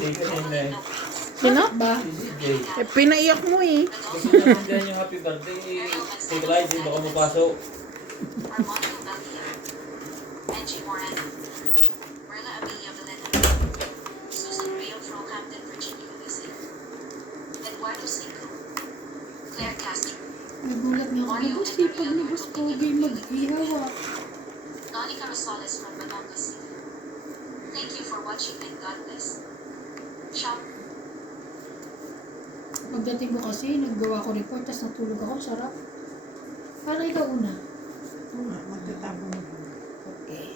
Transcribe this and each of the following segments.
CJ kanina eh. Sino? Ba? Si CJ. Eh, pinaiyak mo eh. Gusto niya nandiyan yung happy birthday. Si Clyde, baka mapasok. Angie Moreno, Merla Abilia Valena, Susan Rio from Hampton, Virginia, USA, Eduardo Cinco, Claire Castro, Nagulat niya ako. Ano sipag ni Boss Pogi mag-ihawa? Monica Rosales from Batangas City. Thank you for watching and God bless. Ciao. Pagdating ko kasi, naggawa ko report, tapos natulog ako. Sarap. Paano ikaw una? Magtatapon mo. Okay.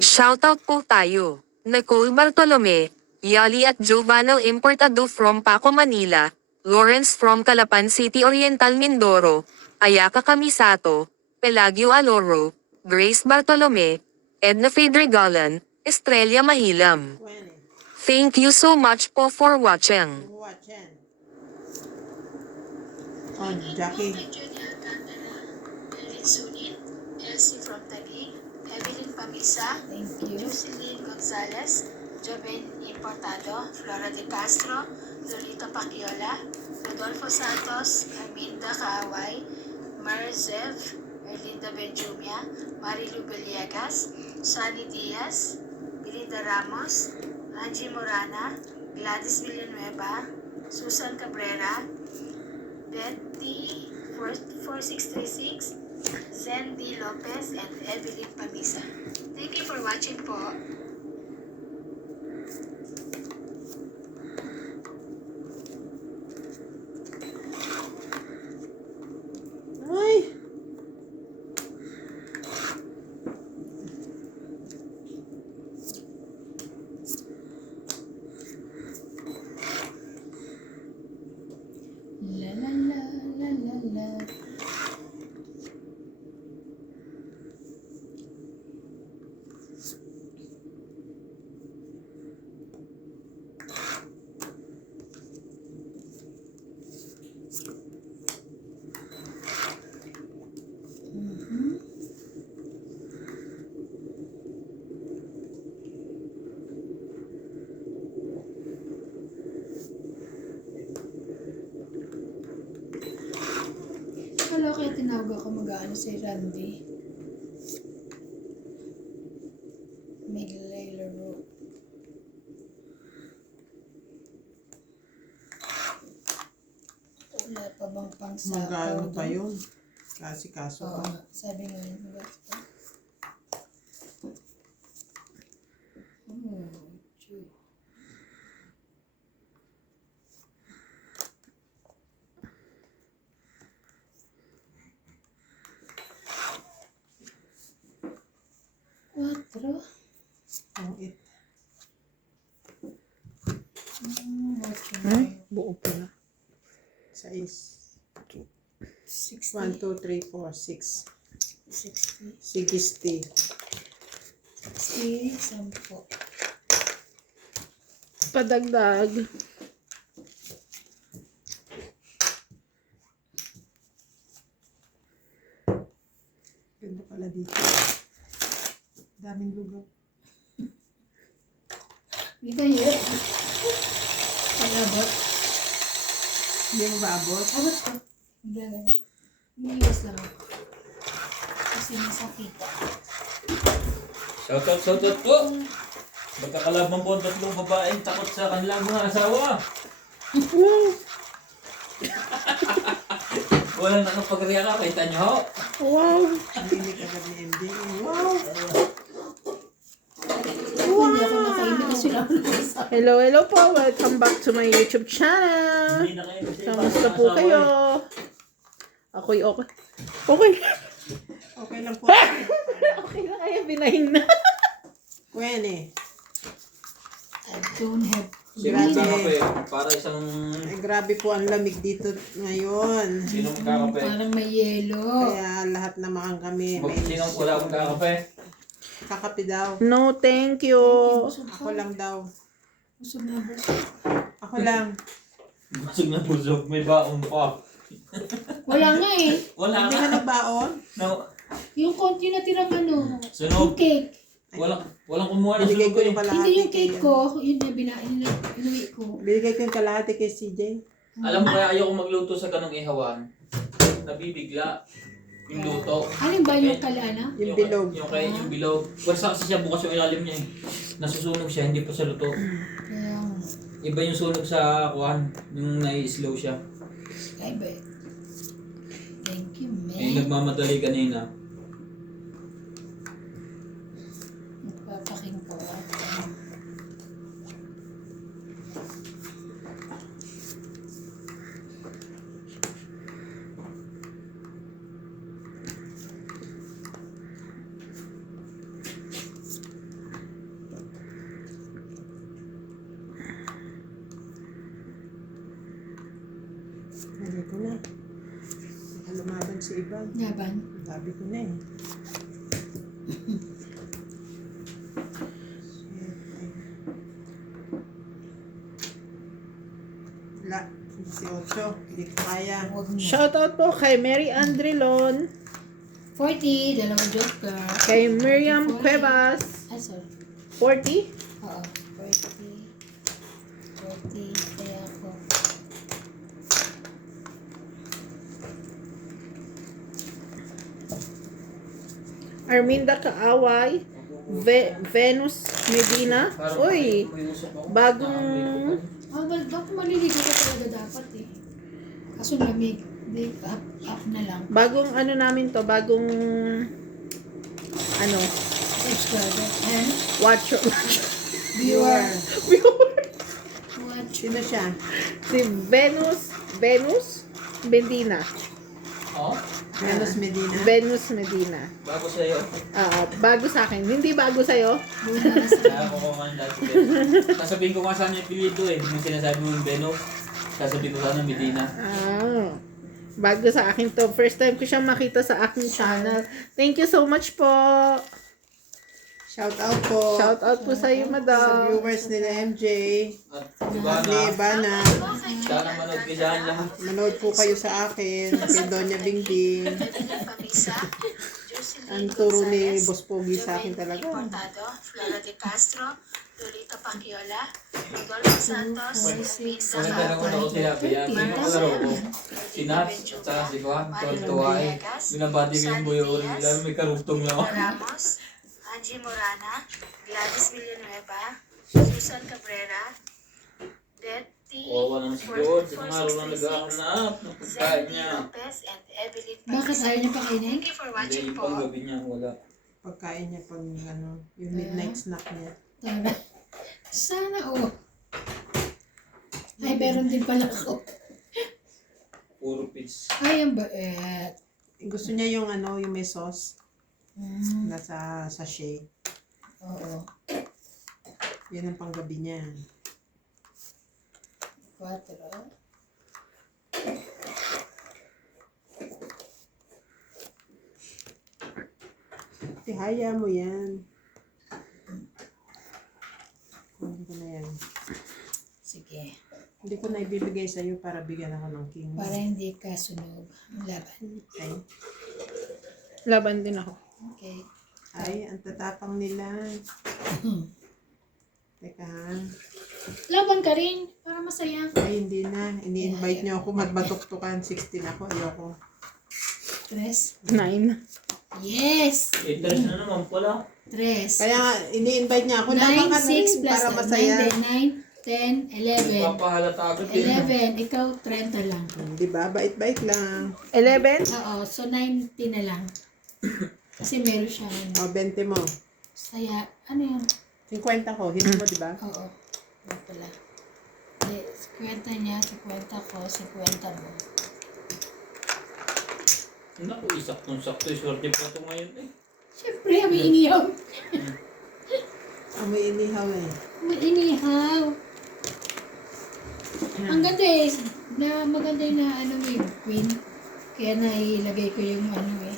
Shoutout po tayo. Nicole Bartolome, Yali at Giovanna Importado from Paco, Manila, Lawrence from Calapan City Oriental, Mindoro, Ayaka Kamisato, Pelagio Aloro, Grace Bartolome, Edna Fedregalan, Estrella Mahilam. When Thank you so much po for watching. watch yan. Oh, Jackie. Julia Alcantara, Erin Sunit, Elsie from Taguig, Evelyn Pamisa, Thank you. Jocelyn Gonzalez, Joven Importado, Flora de Castro, Lolita Paciola, Rodolfo Santos, Arminda Kaaway, Marzev, Erlinda Benjumia, Marilu Beliegas, Shani Diaz, Belinda Ramos, Angie Morana, Gladys Villanueva, Susan Cabrera, Betty 4636, Zen D. Lopez, and Evelyn Pamisa. Thank you for watching po. Ay! La la la la la la. Wala kaya tinawag ako mag-ano si Randy. May laro. Wala pa bang pangsapaw? Mag-ano pa yun? Kasi kaso Oo, pa. sabi nga yun. Basta. True. Quatro. Oh, it. Buo pala. 6. 60. 1, 2, 3, 4, 6. 60. 60. 60. 10. Padagdag. Ganda pala dito. Daming lugar. Di ba yun? Pag-abot. Hindi mo ba abot? Abot ko. Hindi lang. Umiiwas lang ako. Kasi masakit. Shoutout po. Magkakalaban po ang tatlong babaeng takot sa kanilang mga asawa. Walang nakapagriya ka, kita niyo ho. Wow. Hindi ka ni MD. Wow! Hindi ako nakaimik kasi lang sa Hello po. Welcome back to my YouTube channel. Hindi na kayo kasi Kamusta po kayo? Ako'y okay. Okay. Okay lang po. Okay na kaya binahin na. Kwen eh. I don't have Sino Grabe. magkakape? Para isang... Ay, grabe po ang lamig dito ngayon. Sino magkakape? parang may yelo. Kaya lahat naman kami. Sino wala magkakape? Kakapi daw. No, thank you. Ako lang daw. Busog na busog. Ako lang. Busog na busog, may baon pa. Wala nga eh. Wala Hindi ka nga. nagbaon? No. Yung konti na tirang ano. Sunog. Yung cake. Walang kumuha ng Binigay sunog ko yung eh. kalahati. Hindi yung kay- cake ko, yun na inuwi ko. Binigay ko yung kalahati kay CJ. Alam mo kaya ayoko magluto sa ganong ihawan. Nabibigla. Yung luto. Alin ba yung kalana? Yung bilog. Yung bilog. Wasa kasi siya bukas yung ilalim niya eh. Nasusunog siya, hindi pa sa luto. Kaya, Iba yung sunog sa kuhan, yung nai-slow siya. ay ba? Thank you, Eh, man. nagmamadali kanina. Nagpapaking po ako. Sabi ko na. Baka lumaban si Ivan. Laban. Sabi ko na eh. Wala. 18. Hindi ko kaya. Huwag mo. Shoutout po kay Mary Andrilon, 40, dalawang joker. kay Miriam Cuevas, Ah, sorry. 40. Oo, 40. 40, kaya ako. Arminda Kaaway, Venus Medina. Uy, bagong Ah, well, bakit maliligo ka talaga dapat eh. Kaso lamig. Hindi, up na lang. bagong ano namin to, bagong ano, Subscriber. And watcher. viewer. Watch. Sino siya? Si Venus Medina. Oh? Venus Medina? Venus Medina. Bago sa'yo. Bago sa akin. Hindi bago sa'yo. Muna sa Kaya ako kumain dati. Sasabihin ko nga sana yung pilito eh. Yung sinasabi mo yung Beno. Sasabihin ko sana Medina. Bago sa akin to. First time ko siyang makita sa aking channel. Thank you so much po. Shout out po. Shout out po sa iyo, Sa madam. viewers nila MJ. At diba Ni na, Ivana. sana manood kayo dyan lahat. Manood po kayo sa akin. Kay Doña Bingbing. Ang turo ni Boss Pogi sa akin talaga. Importado, Flora de Castro, Lolita Pangiola, Rodolfo Santos, Vince Maganda lang ako sila. Kaya yung kalaro ko. Si Nats at saka si Juan. Tuwan-tuwa eh. Binabati ko yung buyo ko. Lalo may karugtong lang ako. Ramos, Angie Morana, Gladys Villanueva, Susan Cabrera, Betty, Wawa naman si George. Isang araw lang nag-ahanap ng pagkain Zenny niya. Lopez, and Evelyn Bakit ayaw niya pa kainin? Thank you for Hindi, watching yung po. panggabi niya. Wala. Pagkain niya pag ano, yung midnight snack niya. Tama. Sana oh. Ay, meron din pala ako. Puro pits. Ay, ang bait. Gusto niya yung ano, yung may sauce. Nasa sachet. Oo. Yan ang panggabi niya. 4. Tihaya mo yan. Kunin ko na yan. Sige. Hindi ko na ibibigay sa'yo para bigyan ako ng king. Para hindi ka sunog. Laban. Okay. Laban din ako. Okay. Ay, ang tatapang nila. Teka ha. Laban ka rin. Para masaya. Ay, hindi na. Ini-invite niyo ako magbatuktukan. 16 ako. Ayoko. 3. 9. Yes! Interest na naman pala. 3. Kaya nga, ini-invite niya ako. 9, Dapat 6 plus para 9, masaya. 10, 11. Papahalata agad eh. 11. Ikaw, 30 lang. Diba? Bait-bait lang. 11. Oo. So, 90 na lang. Kasi meron siya. O, 20 mo. Saya. Ano yun? 50 ko. Hindi mo, diba? Oo. Ano pala. Hindi. 50 niya, 50 ko, 50 mo. Naku, isaktong-sakto. Swerte pa ito ngayon eh. Siyempre, may inihaw. Amoy inihaw eh. May inihaw. Ang ganda eh. Maganda yung na ano may queen. Kaya nailagay ko yung ano eh.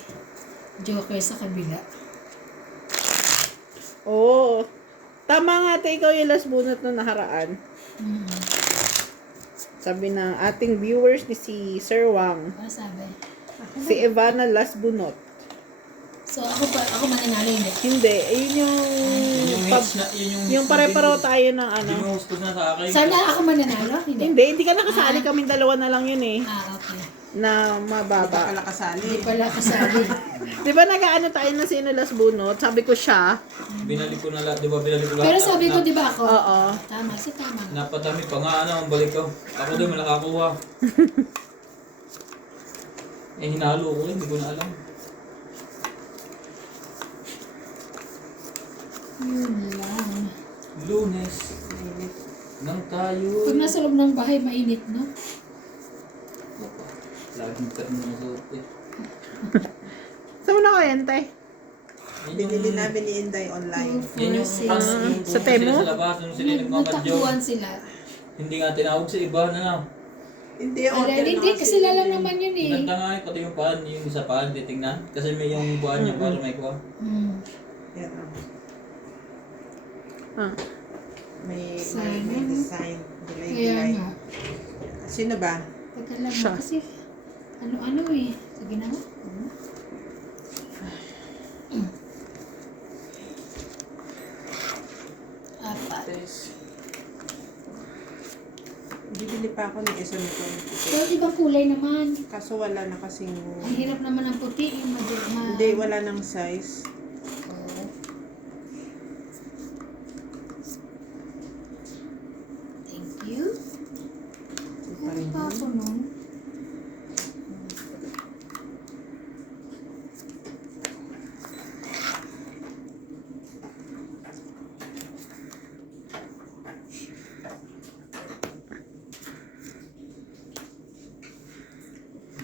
Joker sa kabila. Oo. Tama nga, ikaw yung last bunot na nakaraan. Sabi ng ating viewers ni si Sir Wang. Ano sabi? Si Ivana last bunot. So ako mananalo hindi. Hindi, yun yung... Yun yung hits na, yun yung Yung hits na pare-pareho binigay. tayo ng ano. Hindi mo gusto na sa akin. Sana ako mananalo? Hindi. Hindi ka nakasali, kaming dalawa na lang yun eh. Okay. Na Hindi mababa. pala kasali. Hindi pala kasali. Di ba nag-ano tayo na sinulas bunot? Sabi ko siya. Binalik ko na lahat, di ba? Binalik ko lahat. Pero sabi ko, di ba ako? Oo. Tama, si tama. Napadami pa nga, ang balik ko. Ako din, malakakuha. Hinalo ko, hindi ko na alam. Yun lang. Lunes, nang tayo. Pag nasa loob ng bahay, mainit, no? Laging ka rin nasuot eh. Saan mo na kayo, Ante? Yan Binili namin ni Inday online. Yan yung fans, yung Sa pumunta Temo? sila sa labas, nung sila nagmamadyo. Nagtakbuhan sila. Hindi nga tinawag sa iba na lang. Hindi, Ala, order hindi, na kasi lang naman yun eh. Ganda nga pati yung paan, yung isa paan, titingnan. Kasi may yung buwan niya para may kuha. Hmm. Yan, Ah. may Sana. design. Kaya Delay. nga. Sino ba? Teka lang Siya. kasi ano eh. Sige na nga. Apat. Bibili pa ako ng isa nito. Pero ibang kulay naman. Kaso wala na kasing... Ang hirap naman ng puti. Yung Hindi, wala ng size. Oh. Thank you. Ito pa Ano rin pa yun. ako nun?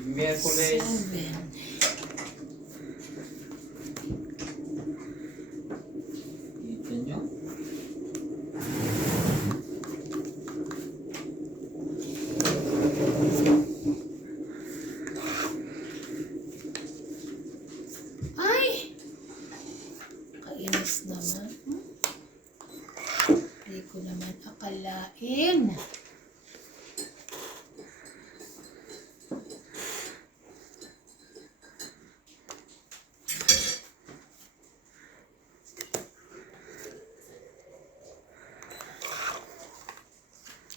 Miyerkules. 7. Kita nyo? Ay! Kainis naman. Hindi ko naman akalain.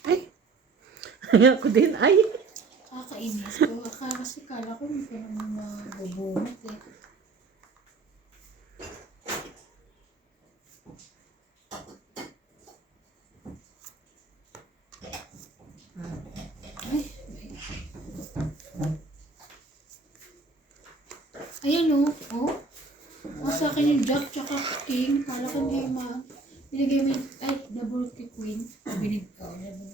Ay. Ako din. Ay. Kakainis ko. Kasi kala ko hindi ko naman mabubunot eh. Ay, ayan o. Oh. Sa akin yung jack tsaka king. Kala ko hindi binigay mo yung, ay, double key queen. Binig ko. Double.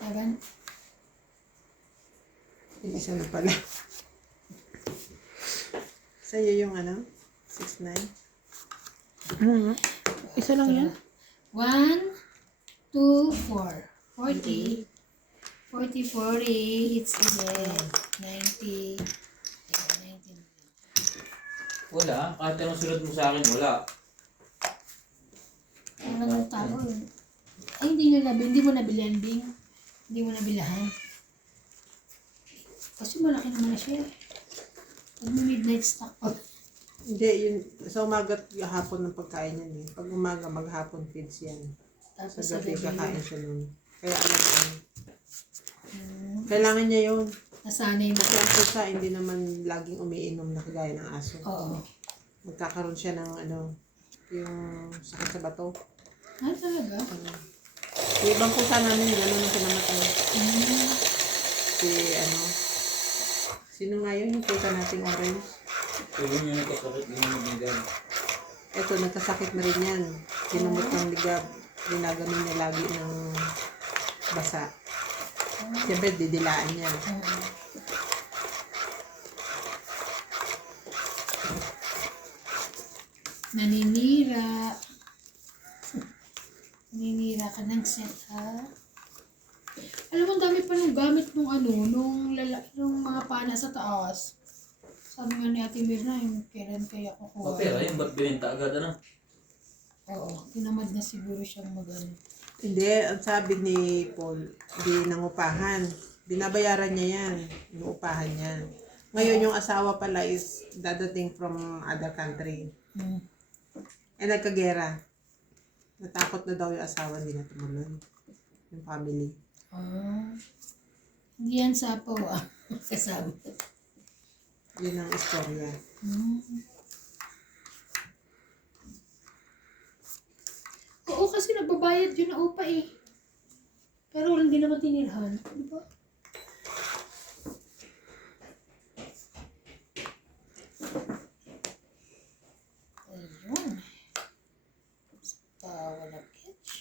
Ayan. Yung isa na pala. Sa'yo yung ano? 6'9"? Isa lang yan. 1, 2, 4. 40. 40, 40. Hits again. 90. 90. Wala. Kahit anong sunod mo sa akin, wala. Wala ng tao eh. Ay, hindi mo nabilihan, Bing. Hindi mo nabilahan. Kasi malaki naman na siya. Pag may midnight stock pa. Hindi, yun. Sa umaga at hapon ng pagkain yan eh. Pag umaga, maghapon feeds yan. Tapos Sa sa gabi, gabi, kakain siya nun. Kaya alam mo. Kailangan niya yun. nasanay na. Kasi ang pusa, hindi naman laging umiinom na kagaya ng aso. Oo. Magkakaroon siya ng ano, yung sakit sa bato. Ah, talaga? Yung ibang pusa namin, gano'n ang pinamatay. Si ano, sino nga yun yung pusa nating orange? So yun yung nagkasakit din yung mabigan. Eto, nagkasakit na rin yan. Sinumot ng ligab. Ginaganon niya lagi ng basa. Siyempre, didilaan niya. Naninira. Naninira ka ng set, ha? dami pa nung gamit nung nung mga pana sa taas. Sabi nga ni Ate Mirna, yung kailan kaya kukuha. Pero yun, ba't binenta agad ano? Oo, tinamad na siguro siyang magano. Hindi, ang sabi ni Paul, di nangupahan. Binabayaran niya yan, yung upahan niya. Ngayon yung asawa pala is dadating from other country. Hmm. Eh nagkagera. Natakot na daw yung asawa, hindi na tumuloy. Yung family. Ah. Hindi yan sapaw ah. Kasama. Yun ang istorya. Hmm. Oo, kasi nagbabayad yun na upa eh. Pero hindi naman tinirhan. Di ba? Ayun. Tawa na catch.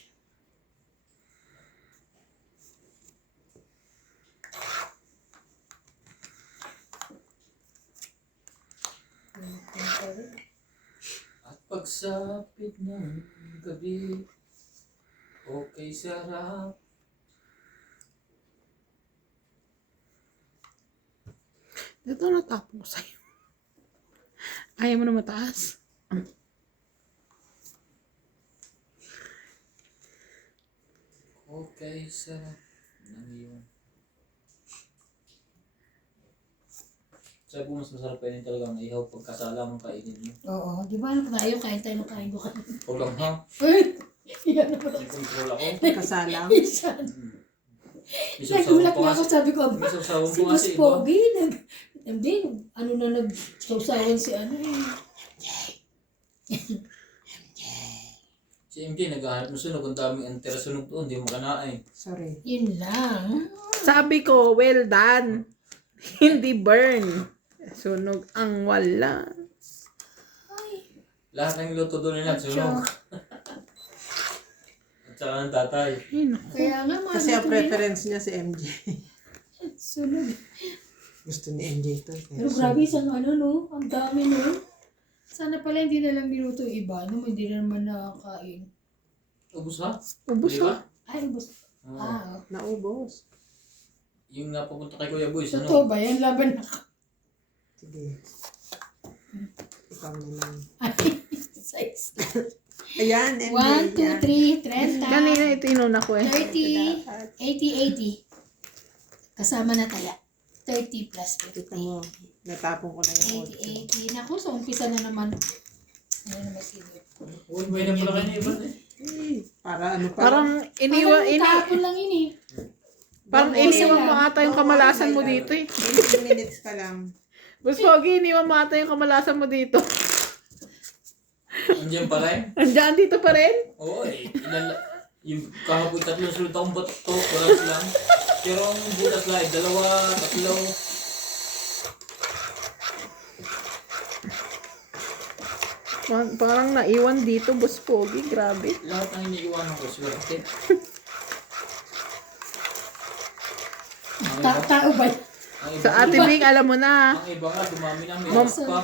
At pagsapit ng gabi, okay sarap. Ito natapon ko sa'yo. Ayaw mo na mataas. Okay sarap ng iyong. Sabi ko mas masarap kainin talaga ang ihaw pagkasala mong kainin mo. Oo, di ba ano tayo? Kain tayo ng kain ko kanina. Huwag lang ha, Yan na pala. may control ako. Kasalang. Isan. Nagulat nga ako, sabi ko, May sawsawang si po Boss kasi iba. Pogi, hindi, nag-sausawan si Si MJ naghahanap ng sunog, ang daming antera sunog doon, hindi mo kanain. Sorry. Yun lang. Sabi ko, well done. Hindi burn. Sunog ang wala. Lahat ng luto doon nila, sunog. At saka ng tatay. Ayun. Kaya nga, mga Kasi ang luto nila, preference niya si MJ. sunog. Gusto ni MJ ito. Pero grabe, isang no? Ang dami, no? Sana pala hindi na lang niluto yung iba, no? Hindi na naman nakakain. Ubus ha? Ubus Di ba? Ay, ubos. Oo. Ah, Naubos. Yung napupunta kay Kuya Boy, totoo sunog. ba? Yan laban na. Sige. Ikaw na lang. Ay, size. Ayan, MJ. 1, 2, 3, 30. Kanina ito inuna ko eh. 30, 80, 80. Kasama na tala. 30 plus Kita 50. mo, natapon ko na yung 80, 80. Naku, sa umpisa na naman. Ano naman sila? Uy, may na pala kayo iba eh. Para ano pa? Parang iniwan, Kahapon lang yun eh. parang iniwan mo ata yung kamalasan mo dito eh. 15 minutes pa lang. Boss Pogi, iniwan mo ata yung kamalasan mo dito. Andiyan pala eh. Andiyan dito pa rin? Oo eh. Yung kahapon tatlong sulot akong bato, walang lang. Pero ang butas lang, 2, 3. Parang naiwan dito, Boss Pogi. Grabe. Lahat ng iniiwanan ko, swerte. Ang iba, Tao ba? ang iba, Sa Ate Bing, alam mo na. ang iba nga, dumami na, may oras pa.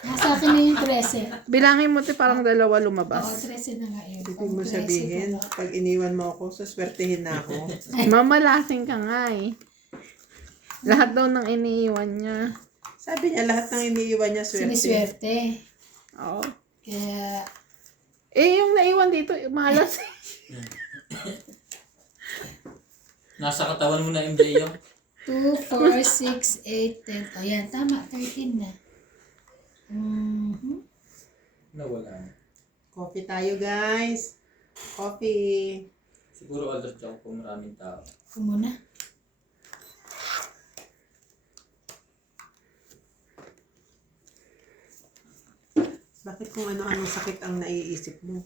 Nasa akin na yung 13. Bilangin mo, te, parang 2 Oo, lumabas. 13 na nga yun. Ibig mo 13 sabihin, pa ba? pag iniwan mo ako, suswertehin na ako. Mamalasing ka nga eh. Lahat daw ng iniiwan niya. Sabi niya, lahat ng iniiwan niya, swerte. Siniswerte. Oo. Kaya, Eh, yung naiwan dito, malas. Nasa katawan mo na MJ yun. 2, 4, 6, 8, 10. O yan, tama. 13 na. Nawala. Coffee tayo, guys. Coffee. Siguro aldas ako kung maraming tao. Ako muna. Bakit kung ano-anong sakit ang naiisip mo?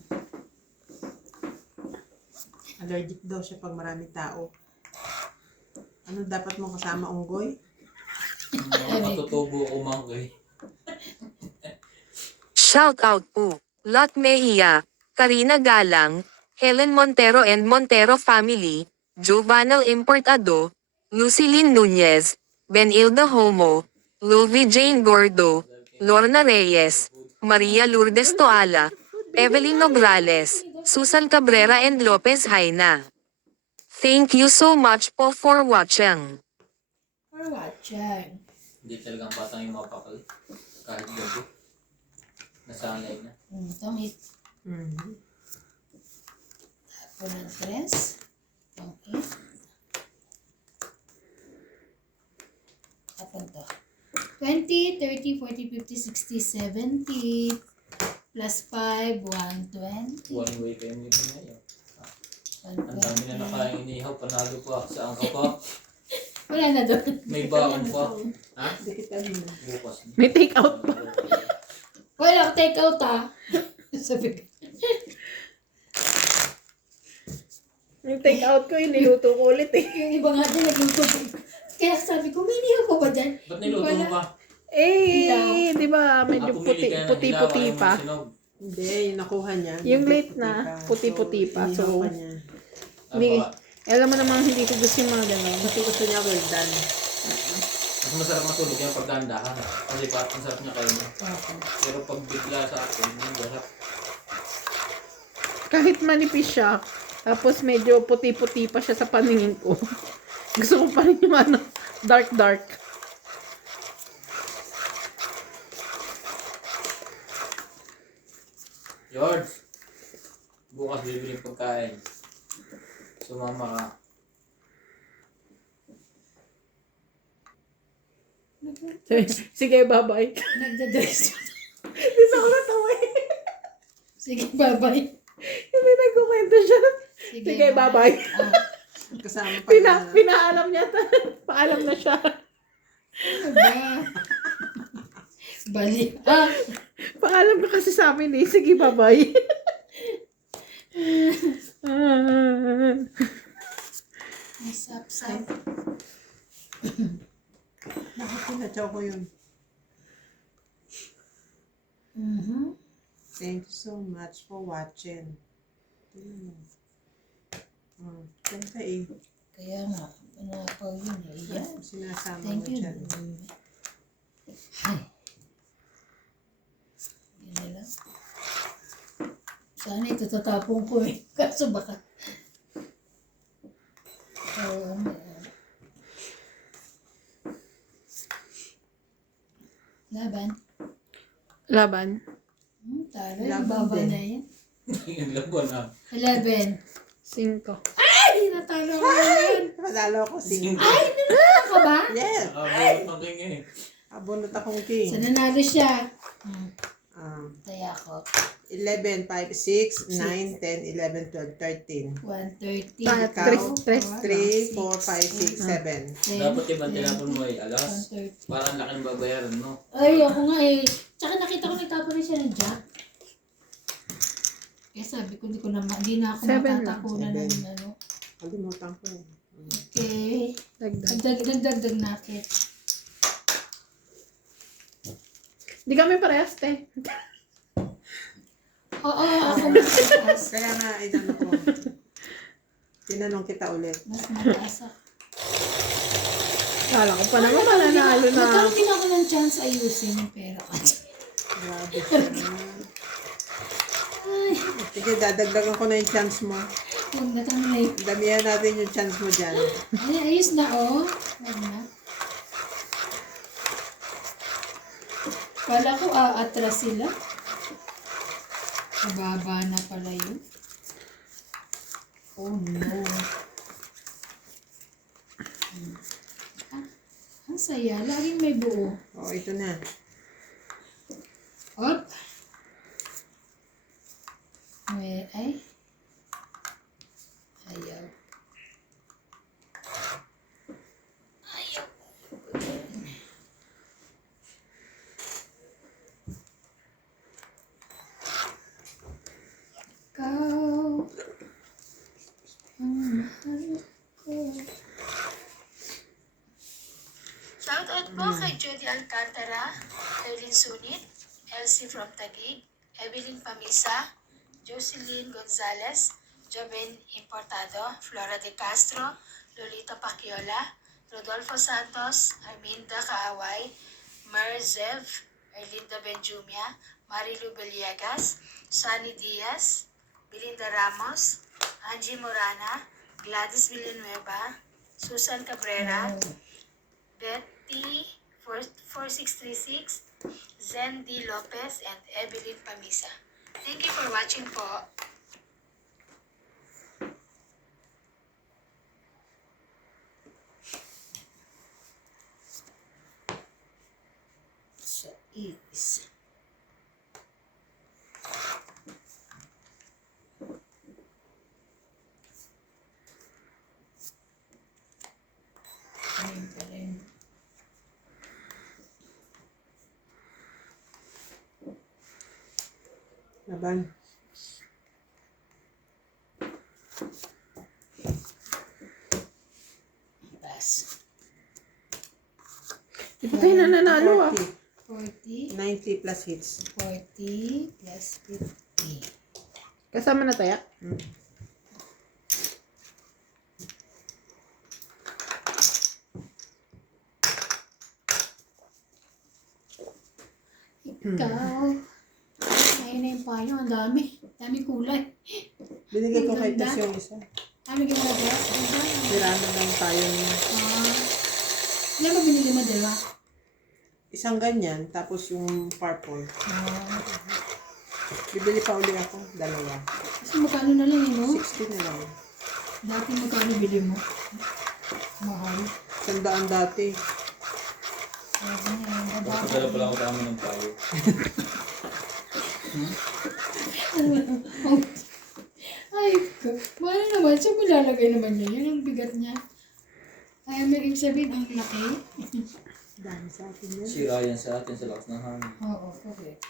Allergic daw siya pag maraming tao. Ano dapat mo kasama, unggoy? Matutubo ako mangkay. Shout out po. Lot Mejia, Karina Galang, Helen Montero and Montero family, Juvenal Importado, Lucilyn Nunez, Benilda Homo, Louie Jane Gordo, Lorna Reyes, Maria Lourdes Toala, Evelyn Nograles, Susan Cabrera and Lopez Haina. Thank you so much po for watching. For watching. Hindi talagang batang yung mapakal. Kahit gabi. Nasanay na. Itong it. Mhm. Tapon ng dress. Itong it. Tapon to. 20, 30, 40, 50, 60, 70. Plus 5, 120. One way kayo nito ngayon. Ang 120. dami na nakain inihaw. Panalo pa. Saan ka pa? Wala na doon. May baon pa. Ha? Dikitan mo. Bukas na. May take out pa. Wala, take out Sabi ko. Yung take out ko, iniluto ko ulit eh. Yung iba nga din nagluto. Kaya sabi ko, may inihaw pa ba dyan? Ba't niluto mo pa? Eh, di ba, medyo Pumili ka na, puti-puti hilaw ka pa. yung sinog. Hindi, yung nakuha niya. Yung late puti-puti na, pa. puti-puti pa. inihaw So, pa niya. Hindi. Aba, Alam mo naman, hindi ko gusto yung mga gano'n. Kasi gusto niya well done. mas masarap matulog yan pag dahan-dahan. Kasi parang sarap niya kayo. Pero pag bigla sa akin, hindi sarap. Kahit manipis siya, tapos medyo puti-puti pa siya sa paningin ko. Gusto ko pa rin yung ano, dark. George, bukas bibili pagkain. Sumama ka. Sige, bye-bye. Nagda-dress. Hindi na ako natawa eh. Sige, bye-bye. Hindi nagkukwento siya. Sige, bye-bye. Kasama pa na. Pinaalam niya. Paalam na siya. Ano ba? Bali. Paalam ka kasi sa amin eh. Sige, bye-bye. Sap-sap. Nakapinachaw ko yun. Thank you so much for watching. Ganda eh. Kaya nga, panapaw yun eh. Yan. Sinasama mo Thank you. dyan. Ay. Yan na lang. Sana ito tatapon ko eh. Kaso baka. Laban. Talo, Laban baba din. na yan. Yung labuan ha. 11. 5. Ay, natalo ko yan. Madalo ko si. Ano ka ba? Yes! Nakabulot ng king eh. Abunot akong king. So, nanalo siya. Taya ko. 11, 5, 6, 9, 10, 11, 12, 13. 130. Ikaw? Tres. 3, 4, 5, 6, 7. Dapat ibang tinapon mo ay alas. 130. Parang laking babayaran no. Ay, ako nga eh. Tsaka nakita ko nagtapon na siya ng jack. Kaya sabi ko, hindi na ako 7 lang. matatakunan ng 7. ano. Kalimutan ko. Okay. Dagdag natin. Di kami parehas, te. Oo, ako mas mataas. Kaya nga, inano ko. Tinanong kita ulit. Mas mataas ako. Kala ko pa naman mananalo na. Nagkaroon din ako ng chance ayusin yung pera ko. Grabe siya. Sige, dadagdagan ko na yung chance mo. Huwag na kami na yun. Damihan natin yung chance mo dyan. Ay, ayos na oh. Huwag na. Kala ko atras sila. Mababa na pala yun. Oh no. Ang saya. Laging may buo. O, ito na. Op. Ay. Ayaw. Ayaw. Ikaw. Ang mahal ko. Shoutout po kay Jody Alcantara, Evelyn Sunit, Elsie from Taguig, Evelyn Pamisa, Jocelyn Gonzalez, Joven Importado, Flora de Castro, Lolita Paciola, Rodolfo Santos, Arminda Kaaway, Merzev, Erlinda Benjumia, Marilu Beliegas, Sunny Diaz, Belinda Ramos, Angie Morana, Gladys Villanueva, Susan Cabrera, Betty 4636, Zen D. Lopez, and Evelyn Pamisa. Thank you for watching po. Sa is. Ayun pa rin. Laban. Pass. Di ba tayo nananalo ah? 40. 40. 90 plus hits. 40 plus 50. Kasama na tayo? Ikaw. Ayun na yung payo. Ang dami. Dami kulay. Binigay ko kay Ganda. Tess yung isa. Ano yung mga dress? Tirano lang tayo. Ilan ba binili mo, dalawa? Isang ganyan, tapos yung purple. Ah. Bibili pa uli ako, dalawa. Kasi magkano na lang yun, no? 60 na lang. Dati magkano bili mo? Mahal. 100 dati. Sabi niya, Magpadala pala ako tama ng payo. Ay, paano naman? Saan mo lalagay naman niya? Yun ang bigat niya. Ay, may ibig sabihin, ang laki. Dami sa atin yun. Sira yan sa atin sa lakas ng hangin. Oo, correct.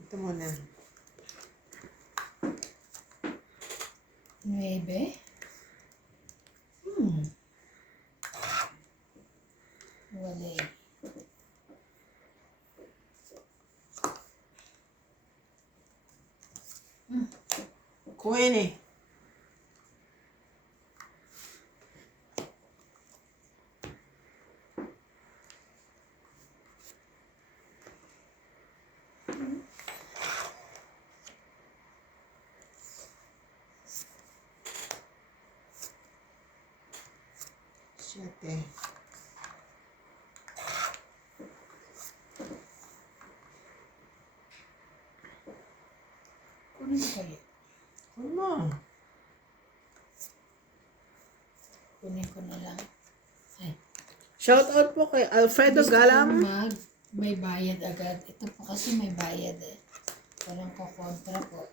Ito muna. 9. Wala eh. Kuhin eh. Siyete. Kunin ko kayo. Ano? Kunin ko na lang. Ay. Shout out po kay Alfredo Gusto Galam. kong may bayad agad. Ito po kasi may bayad eh. Walang kukontra po.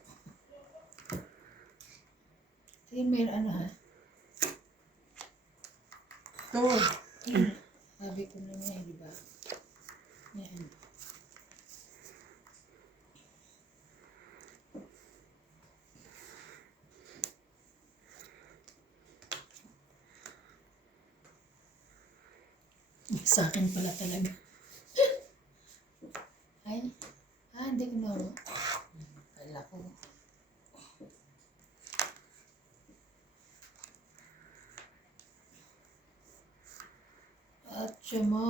Ito yung may ano ha? Ito. Sabi ko na nga, di ba? Yan. Sa akin pala talaga. Ay, hindi ko na. Kala ko. At siya mo.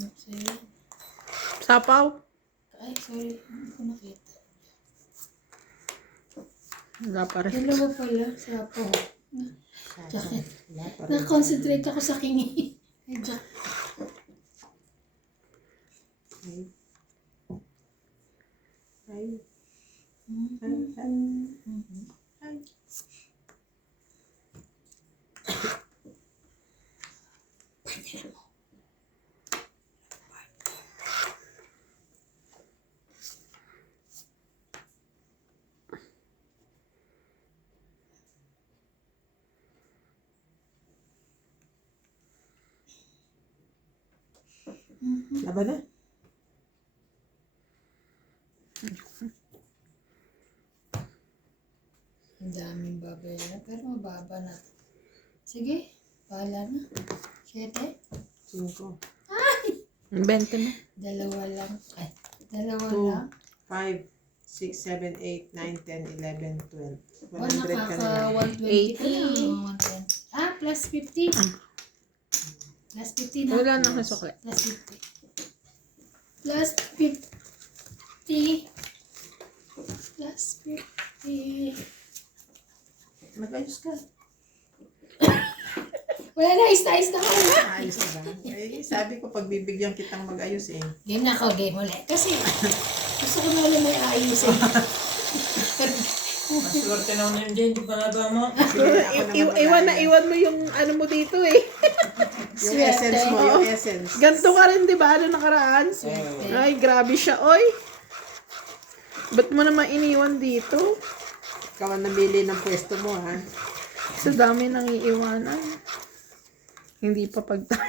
Okay. Sapaw. Ay, sorry. Hindi ko nakita. Wala pa rin. Dalawa pala sa po. Jacket. Wala pa rin. Na-concentrate ako sa kingi. Ay, Jack. Ay. Ay. Mhm. Ay. Ay. Mhm. Ay. Laban na. Ang daming babayaran. Pero mababa na. Sige, bahala na. 7. 5, 20 mo. Dalawa lang. Ay, dalawa 2, lang. 5, 6, 7, 8, 9, 10, 11, 12. Wala 100 ka na. 120 ka lang. 110. Ah, plus 50. Plus 50 na. Wala na kasukli. Plus 50. Plus 50. Plus 50. Mag-ayos ka. Wala na, ayos na ako. Ayos na ba? Eh, sabi ko, pagbibigyan kitang mag-ayos eh. Game na ako, game ulit. Kasi, gusto ko na ulit may ayusin. Maswerte na ako na hindi pa natama. Sige, ako naman mag-ayos. Iwan mo yung ano mo dito eh. Yung essence mo, yung essence. Ganto ka rin, di ba? Ano nakaraan? Ay, grabe siya, oy. Ba't mo naman iniwan dito? Ikaw ang namili ng pwesto mo, ha? Sa dami nang iiwanan. Hindi pa pagta...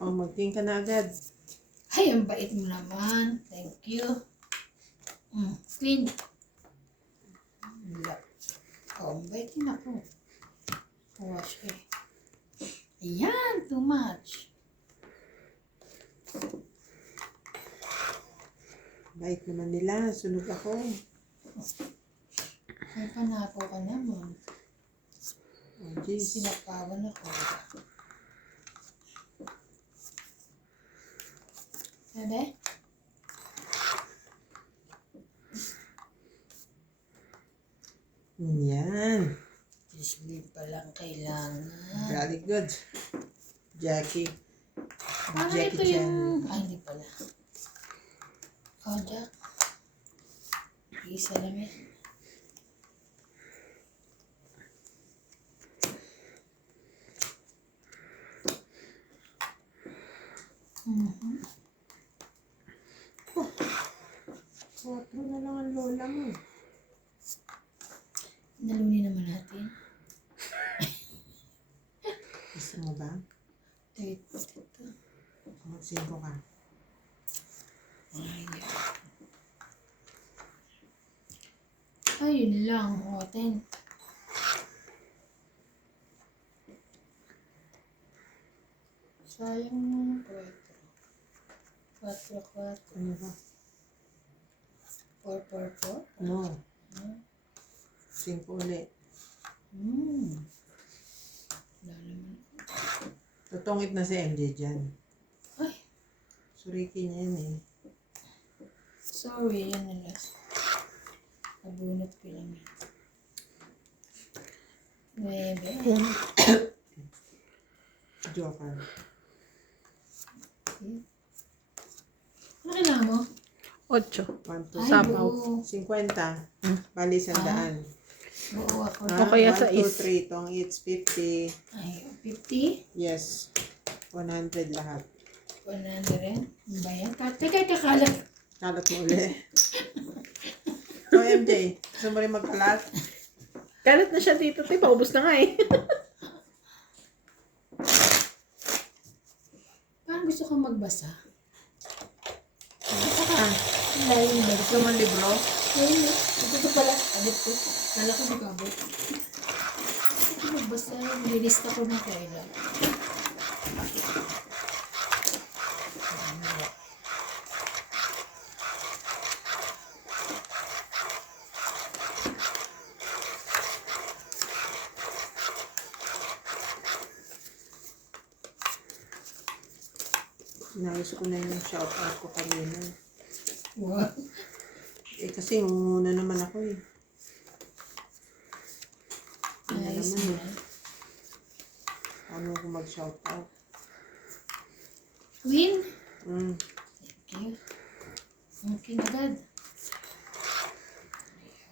O, mag-king ka na agad. Ay, ang bait mo naman. Thank you. Clean. Wala. Oh, ang bait din ako. Wash eh. Ayan, too much. Bait naman nila. Sunog ako. May panako ka naman. Oh, jeez. Sinapawan ako. Sabi? Yan. Sleep pa lang kailangan. Very good. Jackie. Parang ito yung... Ay, hindi pala. Oh, Jack. Isa lang yan. Quatro na lang ang lola mo. Nalunin naman natin. Gusto mo ba? Ito. Mag-5 ka. Ayun lang. O, 10. Sayang mo. 4. 4. Ano ba? 4. No. 5 ulit. Wala naman. Tutungit na si MJ dyan. Ay, Suriki niya yan eh. sorry. Yan na last. Nabunot ko lang yan. 9. Joker. Ano kailangan mo? 8. 1, 2, Ay, Sabaw. buo. 50. Bali 100. Buo ako. O kaya sa 1, 2, is. 3. Tong each 50. Ay, 50. Yes. 100 lahat. 100 rin. Ano ba yan? Teka, kakalat. Kalat mo ulit. So MJ, gusto mo rin magkalat? Kalat na siya dito, te. Paubos na nga eh. Parang gusto kang magbasa. Ah, Layo na. gusto mo libro? Ayun, ito pala. Abot ko. Kala ko nag-abot. Ito magbasa. Nililista ko na kailan. Inayos ko na yung shoutout ko kanina. Wow. Eh kasi muna naman ako eh. Ayos naman na. Ano ko mag-shoutout? Queen? Mm. Thank you. Okay agad.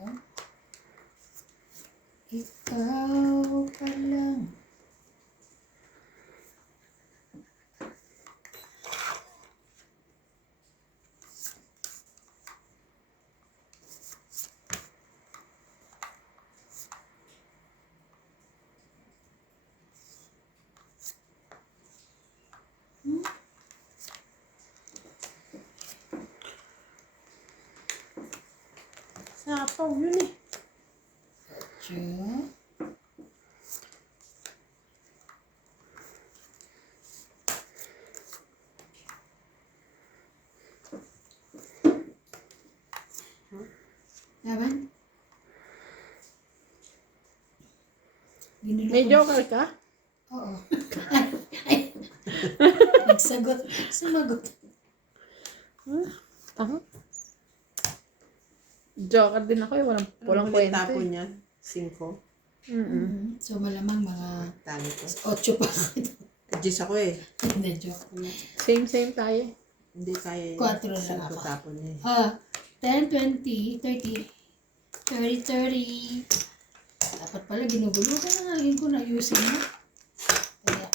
Ayun. Ikaw pa lang. Sapaw yun eh. Laban? Ginulo May ko. joker ka? Oo. Ay. Nagsagot. Sumagot. Tama. Joker din ako eh. Walang Ulit kwenta tapo eh. niya. 5. So malamang mga Tali ko. 8 pa. Adjust ako eh. Hindi, joke ko lang. Same tayo. Hindi kaya 4 na lang ako. tapo niya eh. 10, 20, 30, 30. Dapat pala ginugulo ko na nga. Yun ko na ayusin mo. Kaya,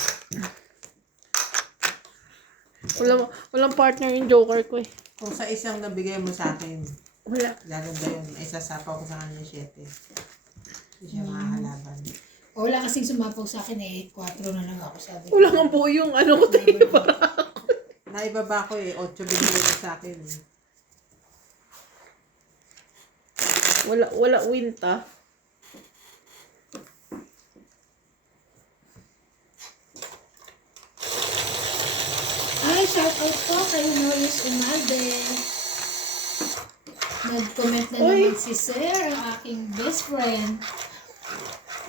Walang partner yung joker ko eh. Kung sa isang nabigay mo sa akin, Wala. gaganda yun. Ay sasapaw ko sa kanya 7. Hindi siya makakalaban. wala kasing sumapaw sa akin eh. 4 na lang ako sabi ko. Wala nga po yung ano ko tayo para. Naibaba ko eh. 8 binigay mo sa akin eh. Wala winta. Ay, shout out po kay Noyes Umalde. Nag-comment na Uy! naman si Sir, ang aking best friend.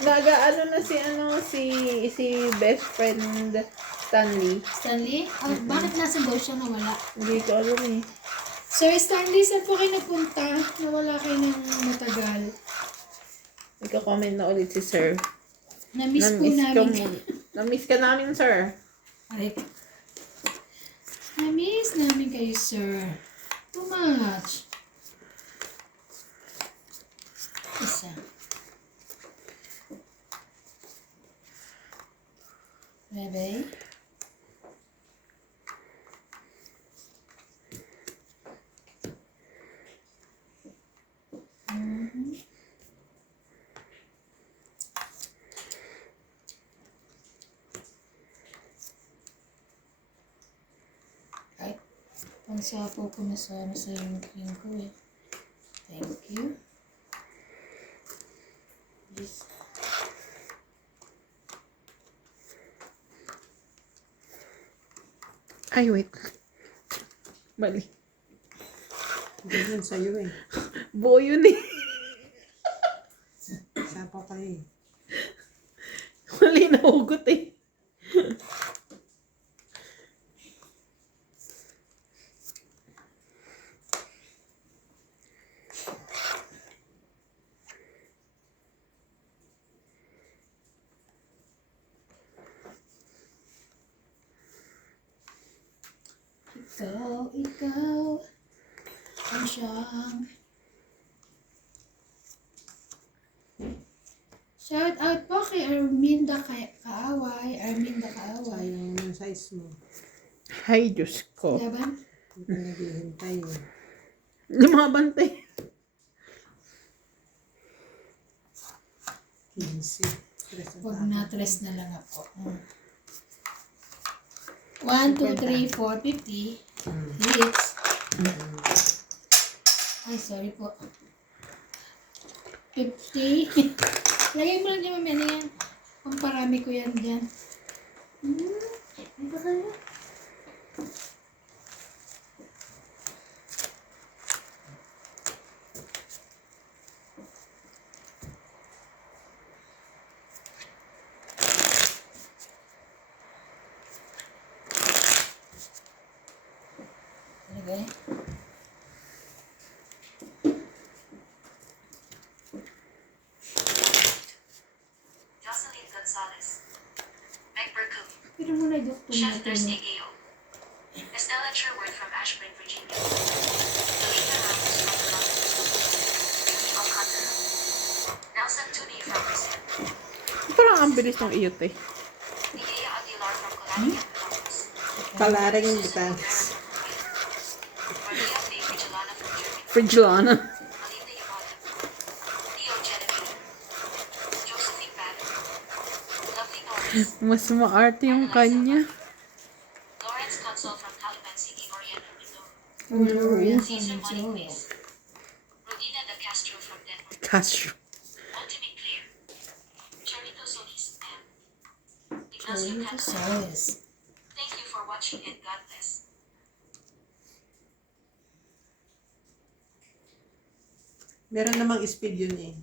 Nag-ano na si best friend Stanley. Stanley? Bakit nasa daw siya nawala? Hindi ko alam eh. Sir Stanley, saan po kayo napunta? Nawala kayo ng matagal. Nagka-comment na ulit si sir. Na-miss po namin. Na-miss ka namin, sir. Ay. Na-miss namin kayo, sir. Too much. Isa. Bebe. Ay, pangsapaw ko na sana sa yung cream ko eh. Thank you. Yes. Ay, wait. Mali. Hindi yun sa'yo eh. Buo yun eh. Sapaw ka eh. Mali na hugot eh. Ikaw, ang siyang. Shout out po kay Arminda Kaaway. Arminda Kaaway. Sayang yung size mo. Ay, Diyos ko. Laban? Hindi ka naghihintay eh. Lumabante. 15. Huwag na tres na lang ako. 1, 2, 3, 4, 50. Hits. Ay, sorry po. 50. Lagay mo lang dyan mamaya na yan. Pamparami ko yan dyan. Ano ba kaya? Lagay. Jocelyn Gonzalez. Meg Burkum. Pero muna yung Chef tomato Nurse mo. Egeo. Estella Sherwood from Ashburn, Virginia. Melina Ramos from Toronto. Alcantara. Nelson Tuni from Brazil. Parang ang bilis ng iyot eh. Nia Aguilar from Connecticut, Batangas. Palaring yung Susan Batangas. Rivera from Kuwait. Maria May Vigilana from Germany. Frigilana. Alina Ibarra. Theo Genevieve. Josephine Banner. Lovely Norris. Mas maarte yung kanya. Lawrence Consol from Taliban City, Oriental, Mindoro. Caesar Yes, Money Place. Rodina de Castro from Denver. Castro. Ultimate Clear. Charito Solis and Ignacio Catalan. Sauce. Thank you for watching and God bless. Meron namang speed yun eh.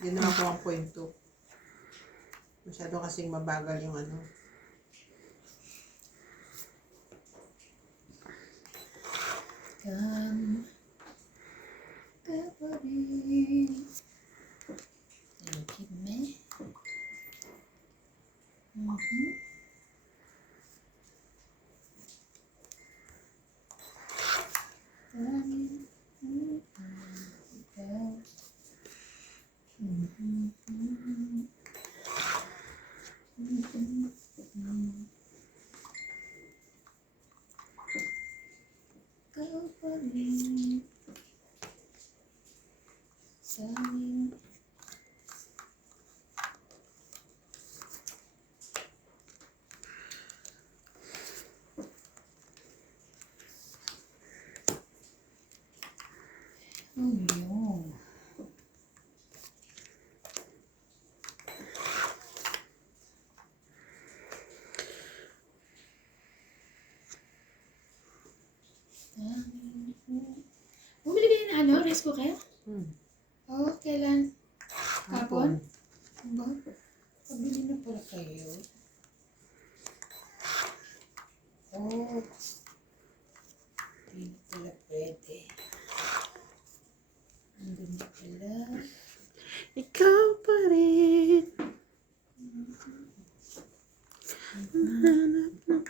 Yun naman po ang 0.2. Masyado kasing mabagal yung ano. Come, kaparin. Thank you, me. Kaparin. Sa aming yun. Bumili kayo ng ano? Rice cooker? Oo, kailan? Kapon? Ba? Pabili na pala kayo. Oh. Hindi pala pwede. Hindi pala. Ikaw pa rin. Hanap ng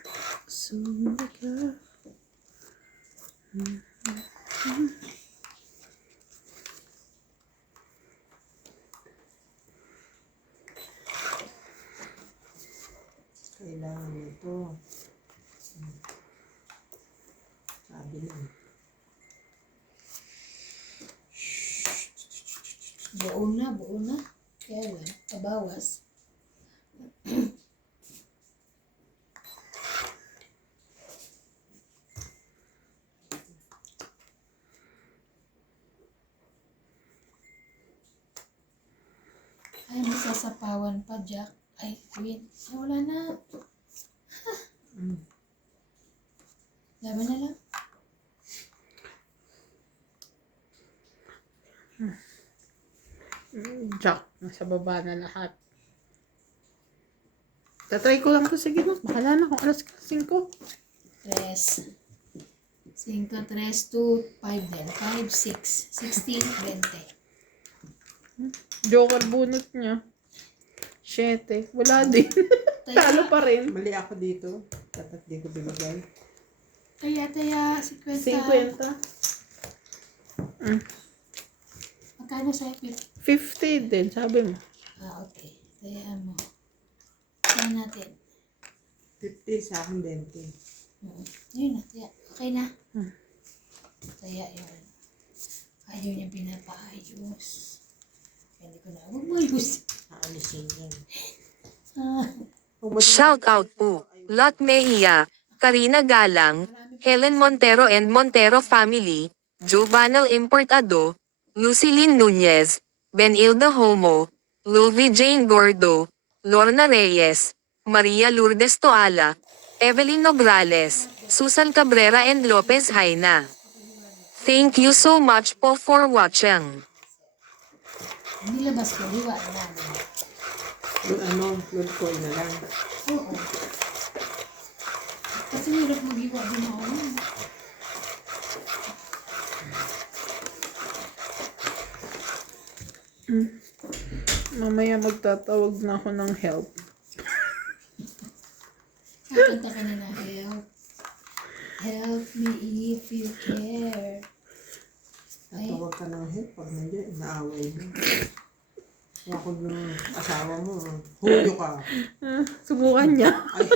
sumika. Kailangan nito. Sabi lang. Buo na, buo na. Kaya lang, kabawas. Ay, masasapawan pa, Jack. Ay, wait. Ay, wala na. Laban na lang. Jack, nasa baba na lahat. Tatry ko lang to. Sige mo, bahala na kung alas 5. 3. 5, 3, 2, 5 din. 5, 6. 16, 20. Joker bunot niya. 7. Wala din. Talo pa rin. Mali ako dito. Dapat di ko binigay. Taya, 50. 50. Magkano sa'yo, 50 din, sabi mo. Ah, okay. Tayaan mo. Tayaan natin. 50 sa akin 20. Yun na, taya. Okay na. Taya yun. Ayaw niya pinapaayos. Kaya hindi ko na, huwag mo ayos. Aalisin yan. Shout out po. Lot Mejia, Karina Galang, Helen Montero and Montero family, Jubanal Importado, Lucilyn Nunez, Benilda Homo, Luvi Jane Gordo, Lorna Reyes, Maria Lourdes Toala, Evelyn Nograles, Susan Cabrera and Lopez Haina. Thank you so much po for watching. Nilabas ko, hiwa na namin. Lord Coy na lang. Oo. Kasi hirap mag-hiwa din ako. Mamaya magtatawag na ako ng help. Kakanta ka na na, help. Help me if you care. Ay, Tawag ka ng help pag nandiyan, inaaway mo. Kaya kung yung asawa mo, hulyo ka. Subukan niya. Ay,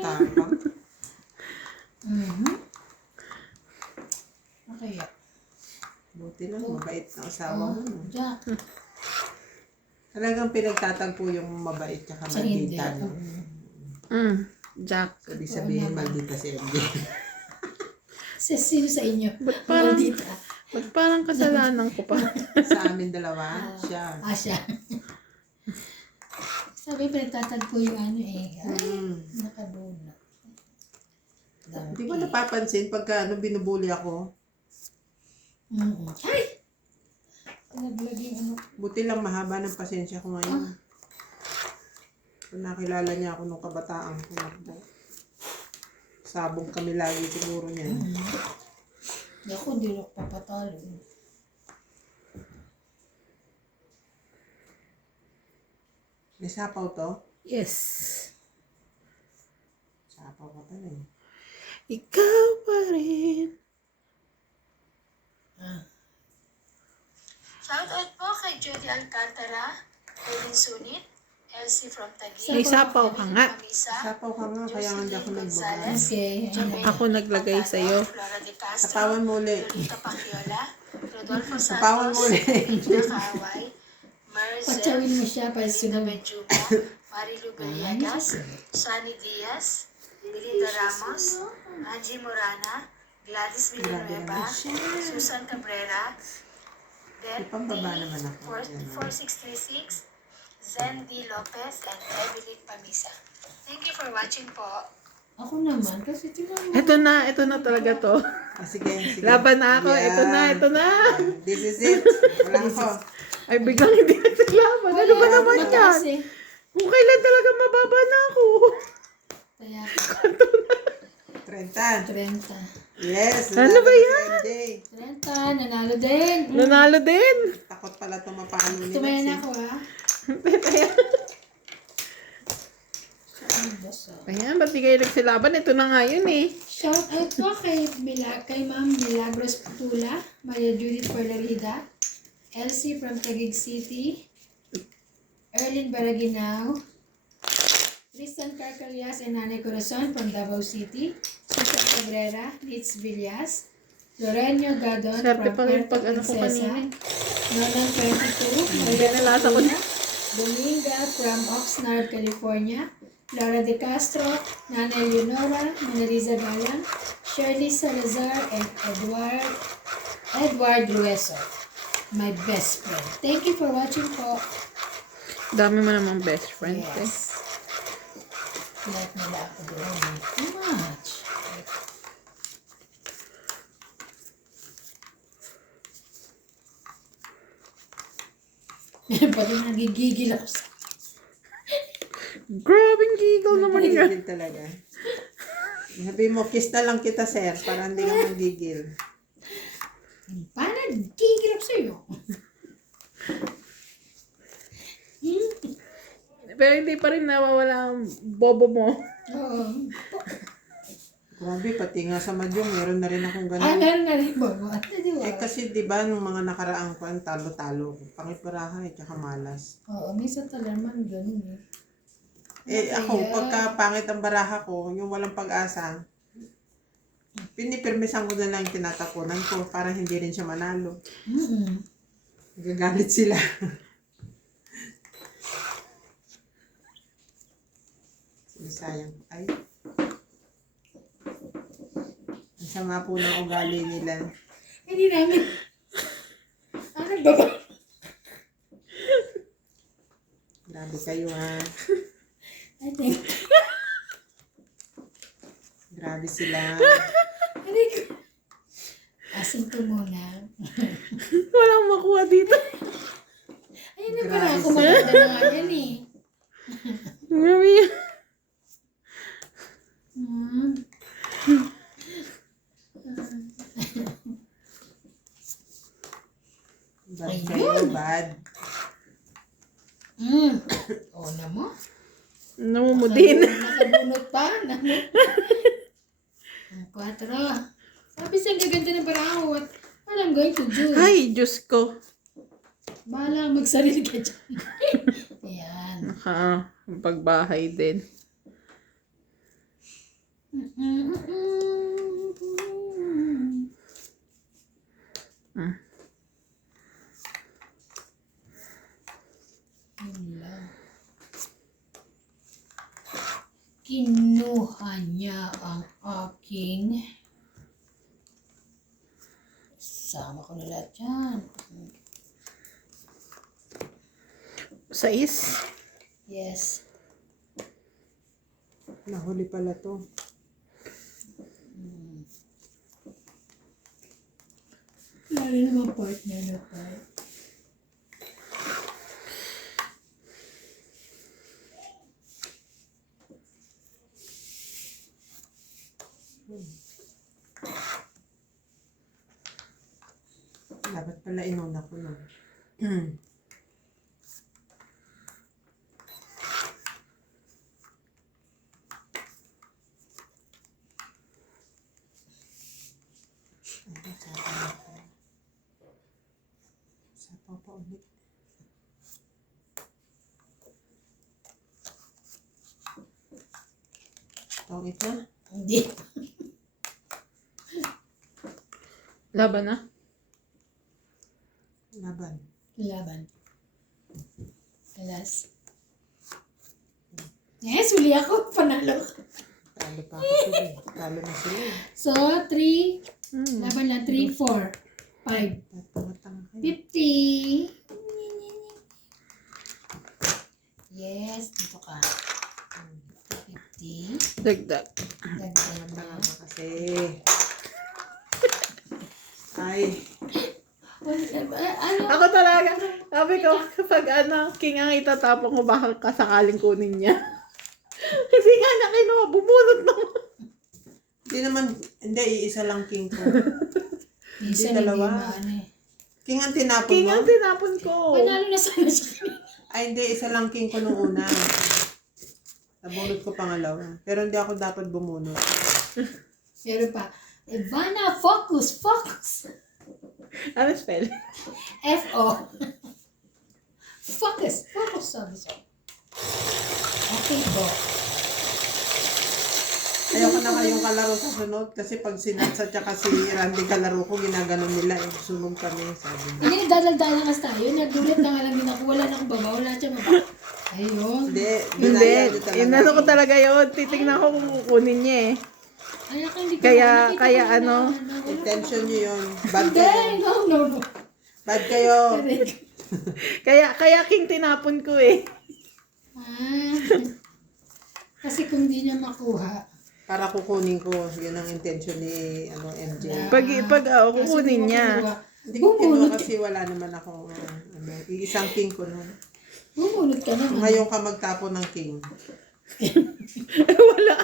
tapang. okay. Buti lang, mabait na asawa mo. No? Jack. Talagang pinagtatagpo yung mabait tsaka Sa hindi. maldita. No? Jack. Sabi sabihin, maldita si MJ. Sino sa inyo? Ba't parang, Maldita. ba't parang kasalanan ko pa? Sa amin dalawa, siya. Siya. Sabi, pinagtatagpo yung ano eh. Ay, nakabuna. Hindi mo napapansin pagka binubuli ako, Ay! Nag-vlog yung ano. Buti lang mahaba ng pasensya ko ngayon. Kung nakilala niya ako nung kabataan ko, nakbo. Sabog kami lagi siguro niyan. Ako, hindi ako papatalo. May sapaw to? Yes. Sapaw ka pala eh. Ikaw pa rin. Shoutout po kay Judy Alcantara, Colin Sunit, Elsie from Taguig, May sapaw ka nga. Pamisa, Sapaw ka nga, kaya hindi ako nagbaba. Gonzales, Okay. Jermaine Ako naglagay sa'yo. Flora de Castro, Sapawan mo ulit. Lolita Pacchiola, Rodolfo Sapawan mo Santos, ulit. Regina Kaaway, Maricel, Patsawin mo siya para Elena sunod. Benjumo, Marilu Bellegas, Sunny Diaz, Belinda Ramos, Angie Morana, Gladys Villanueva, Susan Cabrera, Beth Ipambaba naman ako. 4636, Zen D. Lopez, and Evelyn Pamisa. Thank you for watching po. Ako naman, kasi tingnan mo. Ito na talaga to. Ah, sige, sige. Laban na ako. Yeah. Ito na. This is it. Wala ko. Ay, biglang hindi naglaban. Ano ba naman yan? Mataas eh. Kung kailan talaga mababa na ako. Kaya, 30. 30. Yes. Ano ba yan? 30, nanalo din. Nanalo din. Takot pala tumapalo nila. Tumayan ako ha. Ayan, ba't di kayo nagsilaban? Ito na nga yun eh. Shout out po kay Ma'am Milagros Putula, Maria Judith Parlarida, Elsie from Taguig City, Erlyn Baraginao, Tristan Carcalias and Nanay Corazon from Davao City, Susan Cabrera, Nitz Villas, Lorenzo Gadon Swerte from pa rin Puerto pag ano ko Princesa, kanina. Nonon 22, Maria nalasa ko na. Dominga from Oxnard, California, Laura De Castro, Nana Leonora, Manaliza Galang, Shirley Salazar, and Edward Rueso, my best friend. Thank you for watching po. Dami mo namang best friend eh. Yes. Like nila ako doon. Too much. Pati nagigigil ako sa... Grabing giggle naman yan. Gigil talaga. Sabi mo, kiss na lang kita, sir, para hindi ka magigil. Paano nagigil ako sa'yo? Pero hindi pa rin nawawala ang bobo mo. Oo. Grabe, pati nga sa Madyong, meron na rin akong Ah, ganun. meron na rin ba? Di ba? Kasi di ba nung mga nakaraang kwan, talo-talo, pangipurahan at saka malas. Oo, minsan talaga naman ganun eh. Ako, Kaya- pagka pangit ang baraha ko, yung walang pag-asa, pinipirmisan ko na lang yung tinatapunan ko para hindi rin siya manalo. Gagalit sila. Sayang. Ay. Ang sama po ng ugali nila. Hindi namin. Ano ba ba? Grabe kayo ha. I think. Grabe sila. Hindi ko. Asin ko muna. Walang makuha dito. Ayun na pala Grabe ako sila. maganda na nga yan eh. Grabe yan. Bad kayo, bad. Oo na mo. Namumudin. Nakabunot pa. Ang 4. Sabi sa gaganda ng parang what I'm going to do. Ay, Diyos ko. Bahala magsarili ka dyan. Ayan. Ang pagbahay din. Kinuha niya ang aking sama ko na lahat yan. 6. Yes. Nahuli pala to. Lalo naman partner na part. pala inuna ko no. Sapaw pa ulit. Tawid na? Hindi. Laban na? Laban. Laban. Alas. Yes, uli ako. Panalo. Talo pa ako tuloy. Talo na sila eh. So, 3. Laban lang. 3, 4, 5. Tatanga-tanga kayo. 50. Yes, dito ka. 50. Dagdag. Dagdag na. Tanga ka kasi. Ay. Ano? Ako talaga, sabi ko, kapag king ang itatapon ko, baka kasakaling kunin niya. Hindi nga niya kinuha, bumunot naman. Hindi, iisa lang king ko. Isa Hindi, na dalawa. ano eh. King ang tinapon King mo? ang tinapon ko. Panalo na sana siya. Ay, hindi, isa lang king ko nung una. Nabunot ko pangalawa. Pero hindi ako dapat bumunot. Pero pa, Ivana, focus, focus. Ano spell? F-O. Focus, focus, sabi siya. Okay po. Ayoko na kayong kalaro sa sunod kasi pag sinatsa tsaka si Randy kalaro ko, ginaganon nila eh. Sunog kami, sabi niya. Hindi, dadal-dalan kasi tayo. Nagulat na nga lang din ako. Wala na akong baba, wala siya maba. Ayun. Hindi, Hindi. dinaya niyo talaga. Inano ko talaga yun. Titignan ko kung kukunin niya eh. Ay, ako hindi ko Kaya- nakita kaya ko na, ano? wala. Intention niyo yun. Bad Hindi, kayo. no. Bad kayo. Kaya king tinapon ko eh. Ah. Kasi kung di niya makuha, Para kukunin ko. Yun ang intention ni MJ. Pag kukunin niya. Hindi ko kinuha kasi wala naman ako. Isang king ko nun. bumunot ka naman. Ngayon ka magtapon ng king. Wala.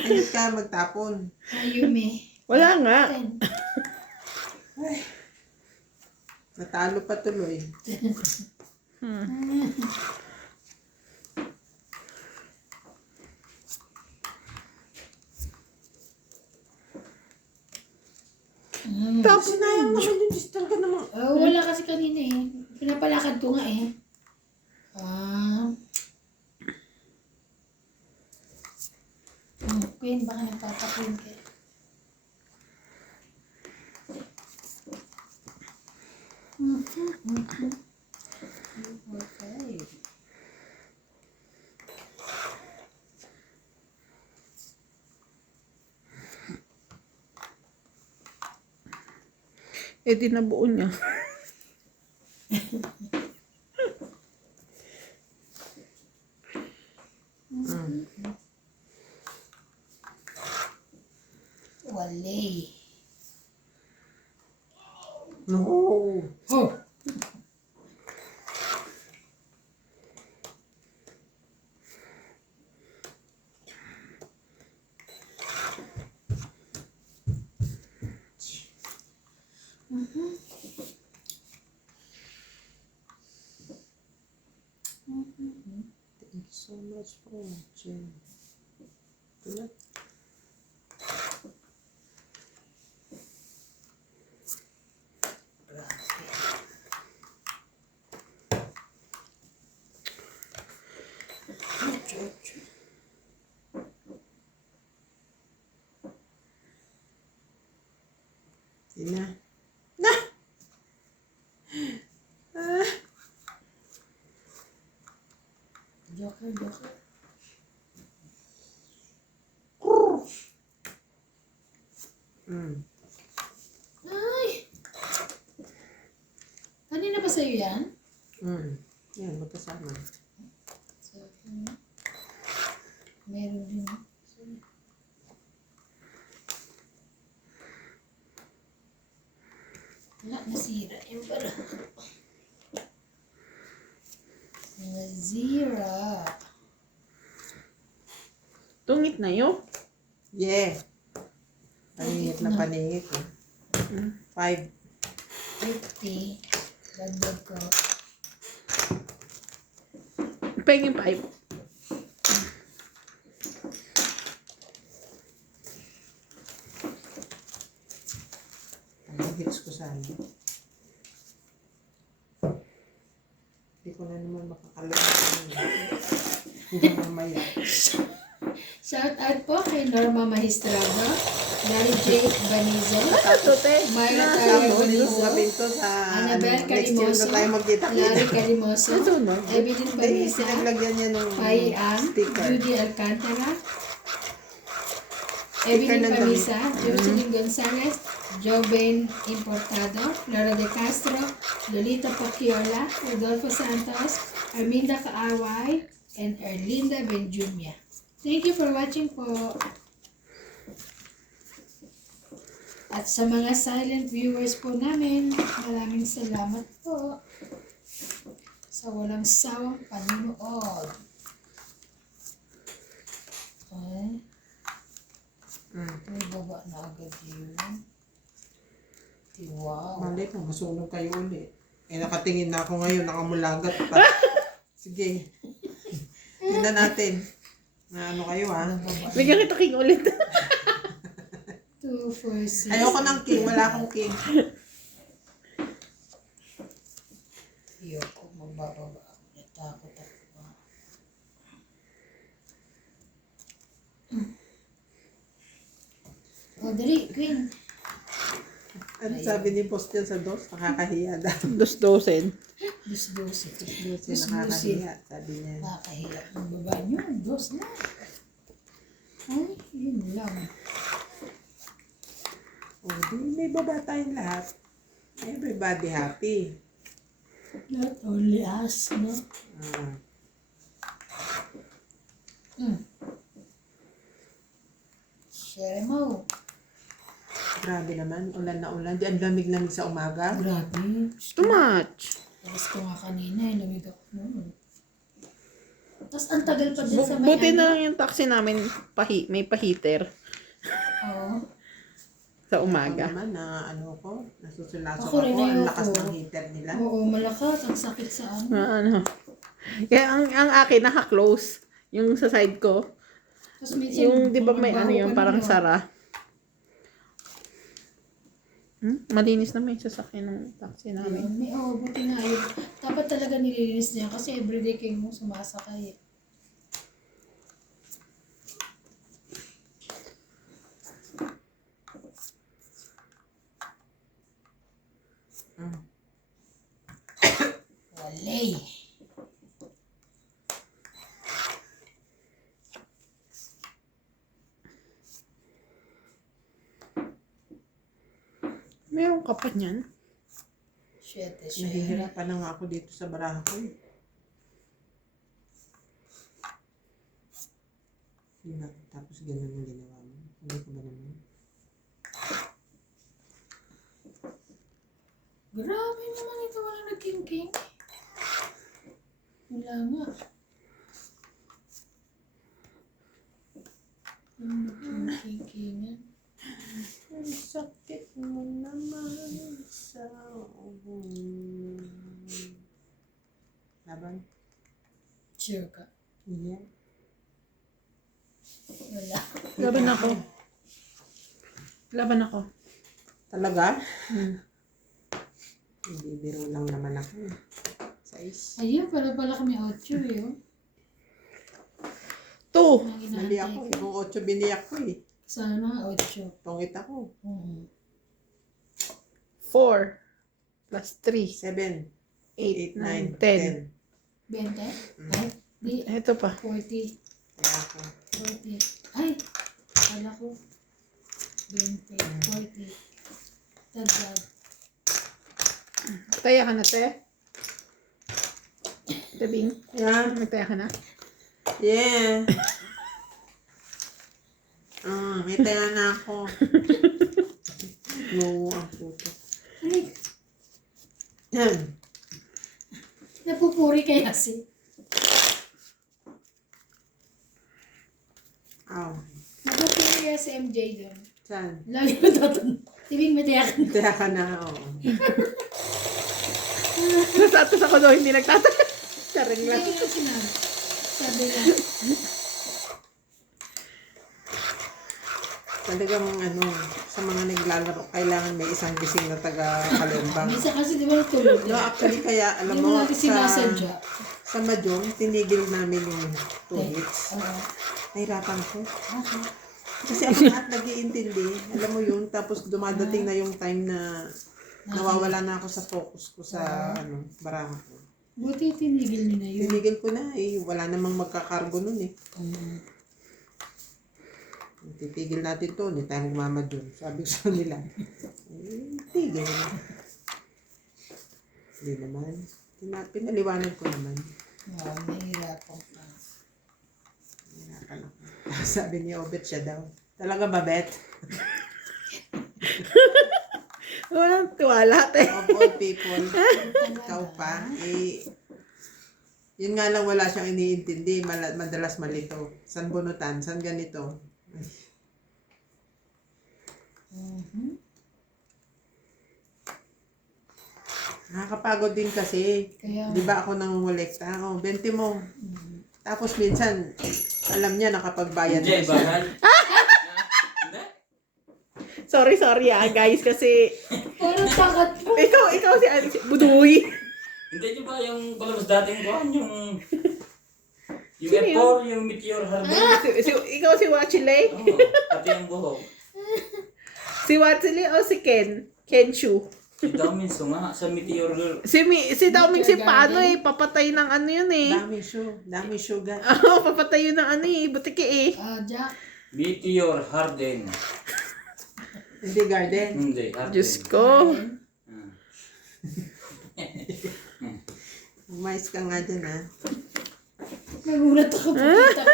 Ayun ka magtapon. Ayumi. Wala nga. Natalo pa tuloy. Tapos Sinayang naman yung distal ka naman. Oh, wala kasi kanina eh. Pinapalakad ko nga eh. Queen, baka nagpapaqueen ka. Okay. eh di nabuo niya. Wale. No. Oh! Thank you so much for watching. Diba? Sina? Na! Joker, joker. Ay! Kanina ba sa'yo yan? Yan, magkasama. So, meron din. Wala, nasira yung pala. Nasira. Tungit na yun. Yeah. Paningit na paningit eh. 5. 50. Dagdag ko. Pengin 5. Ang hits ko sana. Hindi ko na naman makakalimutan. Hanggang mamaya. Shout out po kay Norma Magistrado, Larry J. Banizo, Tote. Myra Taylor Tapos, Banizo, gawin to sa Annabel next year Calimoso, na tayo magkita-kita. Larry Calimoso, Nasunod. Evelyn Hindi, Panisa, pinaglagyan niya ng Pai Ang, sticker. Judy Alcantara, Sticker Evelyn ng Panisa, Jocelyn Gonzalez, Joven Importado, Laura De Castro, Lolita Pacchiola, Rodolfo Santos, Arminda Kaaway, and Erlinda Benjumia. Thank you for watching po. At sa mga silent viewers po namin, maraming salamat po sa walang sawang panunood. Ay, may baba na agad yun. Wow. Mali po, masunog kayo ulit. Eh, nakatingin na ako ngayon, nakamulagat pa. Sige. Tignan natin. Na ano kayo, ha? Bigyan kita king ulit. 2, 4, 6. Ayoko ng king, wala akong king. Ayoko, magbababa ako. Natakot ako. O, dali, Queen. Ano sabi ni Post yan sa dos? Nakakahiya daw. Dos-dosen. Dus-dusi. Dos nakakahiya, sabi niya. Nakakahiya. Ang baba nyo, dos na. Ay, yun lang. O, di may baba tayong lahat. Everybody happy. Not only us, no? Ah. Share mo. Grabe naman, ulan na ulan. Di ang lamig-lamig sa umaga. Grabe. Too much. Tapos ko nga kanina, lumig ako noon. Tapos ang tagal pa din sa may Buti ano. na lang yung taxi namin may pa-heater Oo. sa Ako umaga. naman na ano ko, nasusulasok Ako ako. rin, Ang ayoko. lakas ng heater nila. Oo, malakas. Ang sakit sa ano. Ano. Kaya ang akin naka-close. Yung sa side ko. Tapos minsan, Yung di ba may ano mabaho yung pa parang nun, no? sara. Malinis naman yung sasakyan ng taxi namin. Ayun, may buti nga yun. Dapat talaga nililinis niya kasi everyday kayo mo sumasakay. Walay. Meron ka pa niyan? Shete. Nahihirapan na nga ako dito sa baraha ko. Diba? Tapos ganun ang ginawa mo. Hindi ko ba naman? Grabe naman ito. Wala nagking-king. Wala nga. Nagking-kingan. Ang sakit mo naman sa laban? Sure ka. Yeah. Wala. Laban ako. Laban ako. Talaga? Hindi, biro lang naman ako. 6. Ayun, pala kami 8 eh. Oh. 2. Mali ako. Ibang 8 biniyak ko eh. Sana 8. Pangit ako. 4. Plus 3. 7, 8, 8, 9, 9, 10. 20? Ay, di. Ito pa. 40. 10. Kaya ako. 40. Ay, kala ko. 20. 40. Dagdag. Taya ka na, te. Tabing. Yeah. Magtaya ka na. Yeah. May taya na ako. No, ang puto. Ay, Yan. napupuri kaya si. Aw. Napupuri kaya si MJ doon. Saan? Lagi mo tatanda. Tibing matiyak. Kaya ka na, oo. Nasatos ako doon, hindi nagtatanong. Charing lang. Hindi ko sinabi. Sabi lang. Talagang ano, sa mga naglalaro, kailangan may isang gising na taga-kalembang. Minsan kasi di ba natulog No, na? actually, kaya, alam Hindi mo mo, natin sinasadya. sa Mahjong, tinigil namin yung 2 hits. Oo. Nahirapan ko. Okay. Kasi ako lahat nag-iintindi. Alam mo yun, tapos dumadating na yung time na nawawala na ako sa focus ko sa baraha ko. Buti tinigil niyo na yun. Tinigil ko na eh. Wala namang magkakargo nun eh. Titigil natin to, hindi tayo magmamadyon. Sabi ko sa nila, tigil. Hindi naman. Pinaliwanag ko naman. Wow, nahihirapan ka. Nahirapan ako. Sabi niya, Obet siya daw. Talaga ba, Bet? Walang tiwala, te. Of all people, ikaw pa, eh, yun nga lang wala siyang iniintindi, madalas malito. San bunutan, san ganito. Nakakapagod din kasi. Kaya, Di ba ako nangungulekta? Oh, 20 mo. Tapos minsan, alam niya nakapagbayad Hindi, na siya. bagal. Hindi. Sorry guys, kasi parang takat po. ikaw si Budoy. Hindi nyo ba yung palabas dating kuhan, yung Sino yun? F4, yung Meteor Harbor? Ikaw si Wachile? Oo, pati yung buhok. Si Wachile o si Ken? Kenshu. Si Daminso nga, sa Meteor Girl. Si Daoming si paano eh, papatay ng ano yun eh. Dami sugar. Oo, papatay yun ng ano eh, butiki eh. Jack. Meteor Harden. Hindi garden. Hindi, Harden. Diyos ko. Umayos ka nga dyan ha. Nagulat ako pagkita.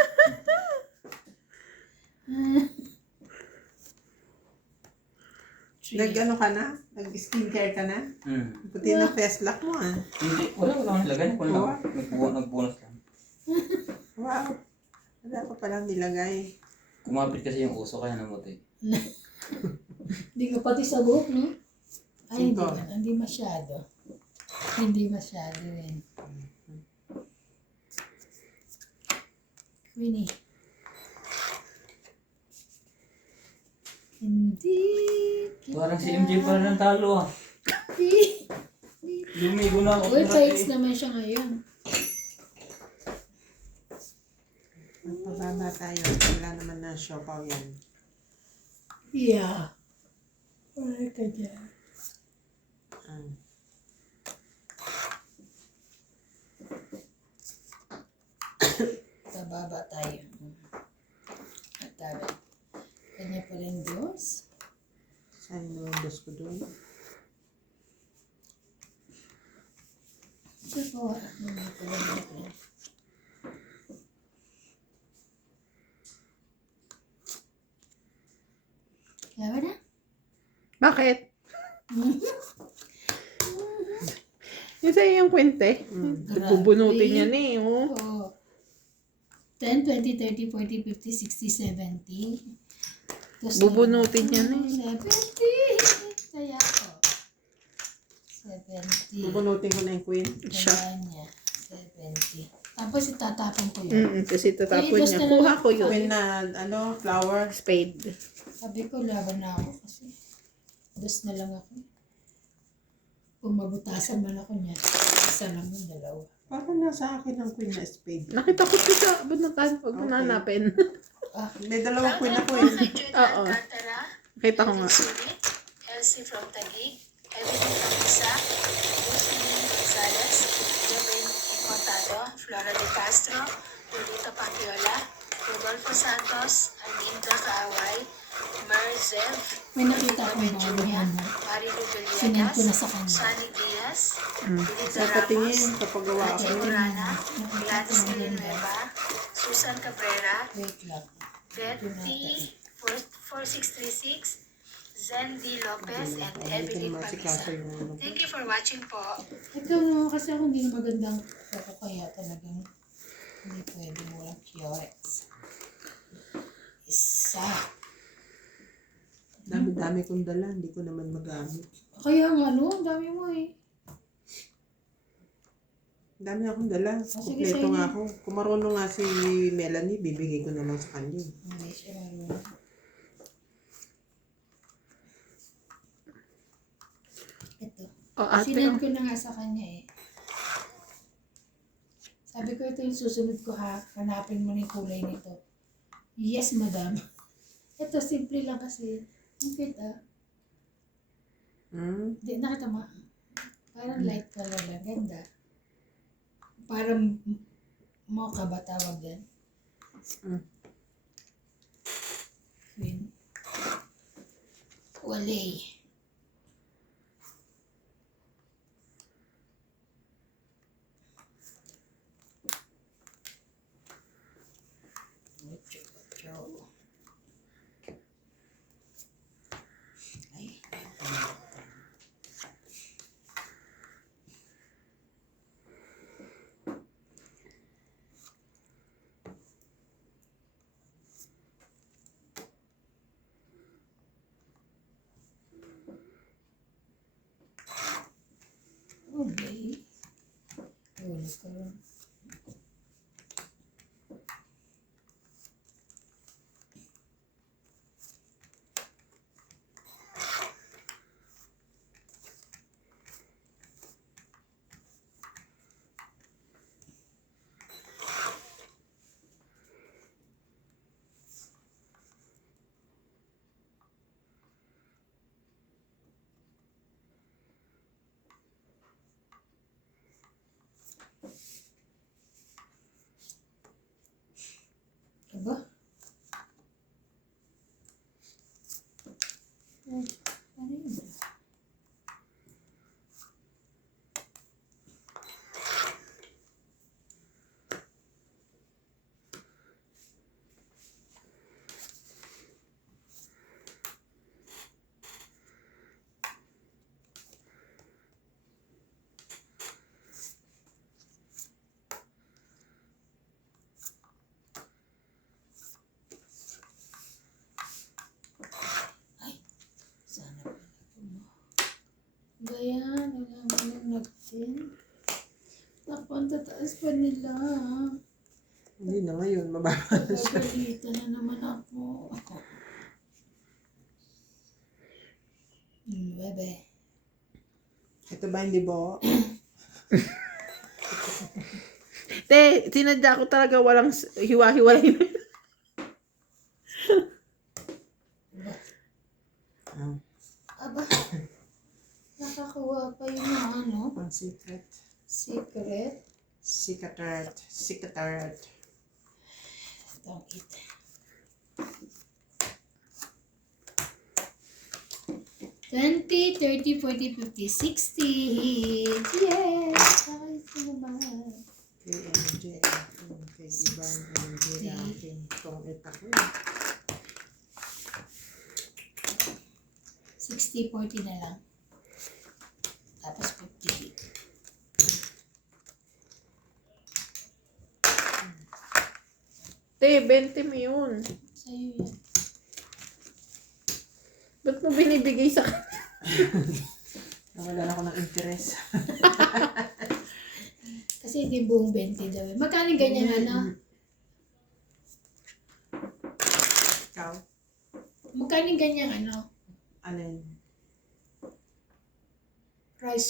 Nag-ano ka na? Nag-skincare ka na? Puti na face lock mo ah. Hindi, wala nilagay. Wala. Nagbunas lang. Wow. Wala pa palang nilagay. Kumapit kasi yung uso kaya namuti. Hindi ka pati sa buhok, no? Ay, Cinco. hindi masyado. Hindi masyado rin. Queenie. Hindi kita. Parang si MJ pa rin ang talo ah. Lumigo na ako. Uy, tights naman siya ngayon. Magpababa tayo. Wala naman na siopaw yan. Yeah. Wala ka dyan. Bababa tayo. At tawag. Kanya pa rin dos. Saan naman dos ko doon? Ito po. Kanya pa rin dos. Kaya ba na? Bakit? Yung sa'yo yung kwente. Bubunutin yan eh. Oh. Oo. 10, 20, 30, 40, 50, 60, 70. Tapos Bubunutin yan eh. 70. Kaya ko. 70. Bubunutin ko na yung queen. Siya. Kaya niya. 70. Tapos itatapon ko yun. Kasi tatapon Ay, niya. basta Kuha na- ko yun. Queen na, flower. Spade. Sabi ko, laban na ako kasi. Dos na lang ako. Kung mabutasan man ako niya, isa lang yung dalawa. Parang nasa akin ang queen na spade. Nakita ko ito sa bunutan. Huwag mo Okay. nanapin. May dalawang queen ako Welcome eh. kay Judan Oo. Bartara, Nakita ko nga. Sulit, Elsie from Taguig, Evelyn Camisa, Lucelyn Gonzalez, Jeben Contado, Flora de Castro, Lolita Paciola, Rodolfo Santos, Anindra Kaaway, Merzev, May nakita akong bago yan. Marilu Sinend ko na Villegas, sa kanya. Sunny Diaz, Liza Sa patingin, Ramos, kapag gawa ako. Ate Urana, Gladys Villanueva, Susan Cabrera, Wait lang. Betty 4636, Zen D. Lopez, and Hindi ko Evelyn naman sikaso Pamisa. yung ano. Thank you for watching po. Ito naman kasi ako hindi na magandang ako kaya talagang hindi pwede mo lang Curex. Isa. Dami-dami kong dala, hindi ko naman magamit. Kaya nga, no? Ang dami mo eh. Dami akong dala. sige, Kompleto sa'yo nga na. ako. Kung marunong nga si Melanie, bibigay ko na lang sa kanya. Hindi siya marunong. Ito. O ate, Sinend ko na nga sa kanya eh. Sabi ko, ito yung susunod ko ha. Hanapin mo na yung kulay nito. Yes, madam. Ito, simple lang kasi. Ang cute ah. Di, nakita mo? Parang light color lang. Ganda. Parang mocha ba tawag din? Queen. Walay. Ay. Okay. Ulit ko rin. Aba? Ay, ano yun? Sana pala mo. Gaya, nalaman natin. Naku, ang tataas pa nila. Hindi na ngayon, mababa na siya. Pagalitan na naman ako. Bebe. Ito ba hindi bo? te, sinadya ko talaga walang hiwa-hiwalay na. Aba, nakakuha pa yung mga ano, Ang secret. secret. Secret. Don't eat. $20, $30, $40, $50, $60. Yes! Ay, sino ba? Kay MJ. Kay ibang MJ natin. Itong ito ko. 60, 40 na lang. Tapos 50. Te, 20 mo yun. Sa'yo yan. Ba't mo binibigay sa kanya? Nawala na ako ng interest. Kasi hindi buong 20 daw. Magkano ganyan ano? Ikaw? Magkano ganyan ano? Alin? Rice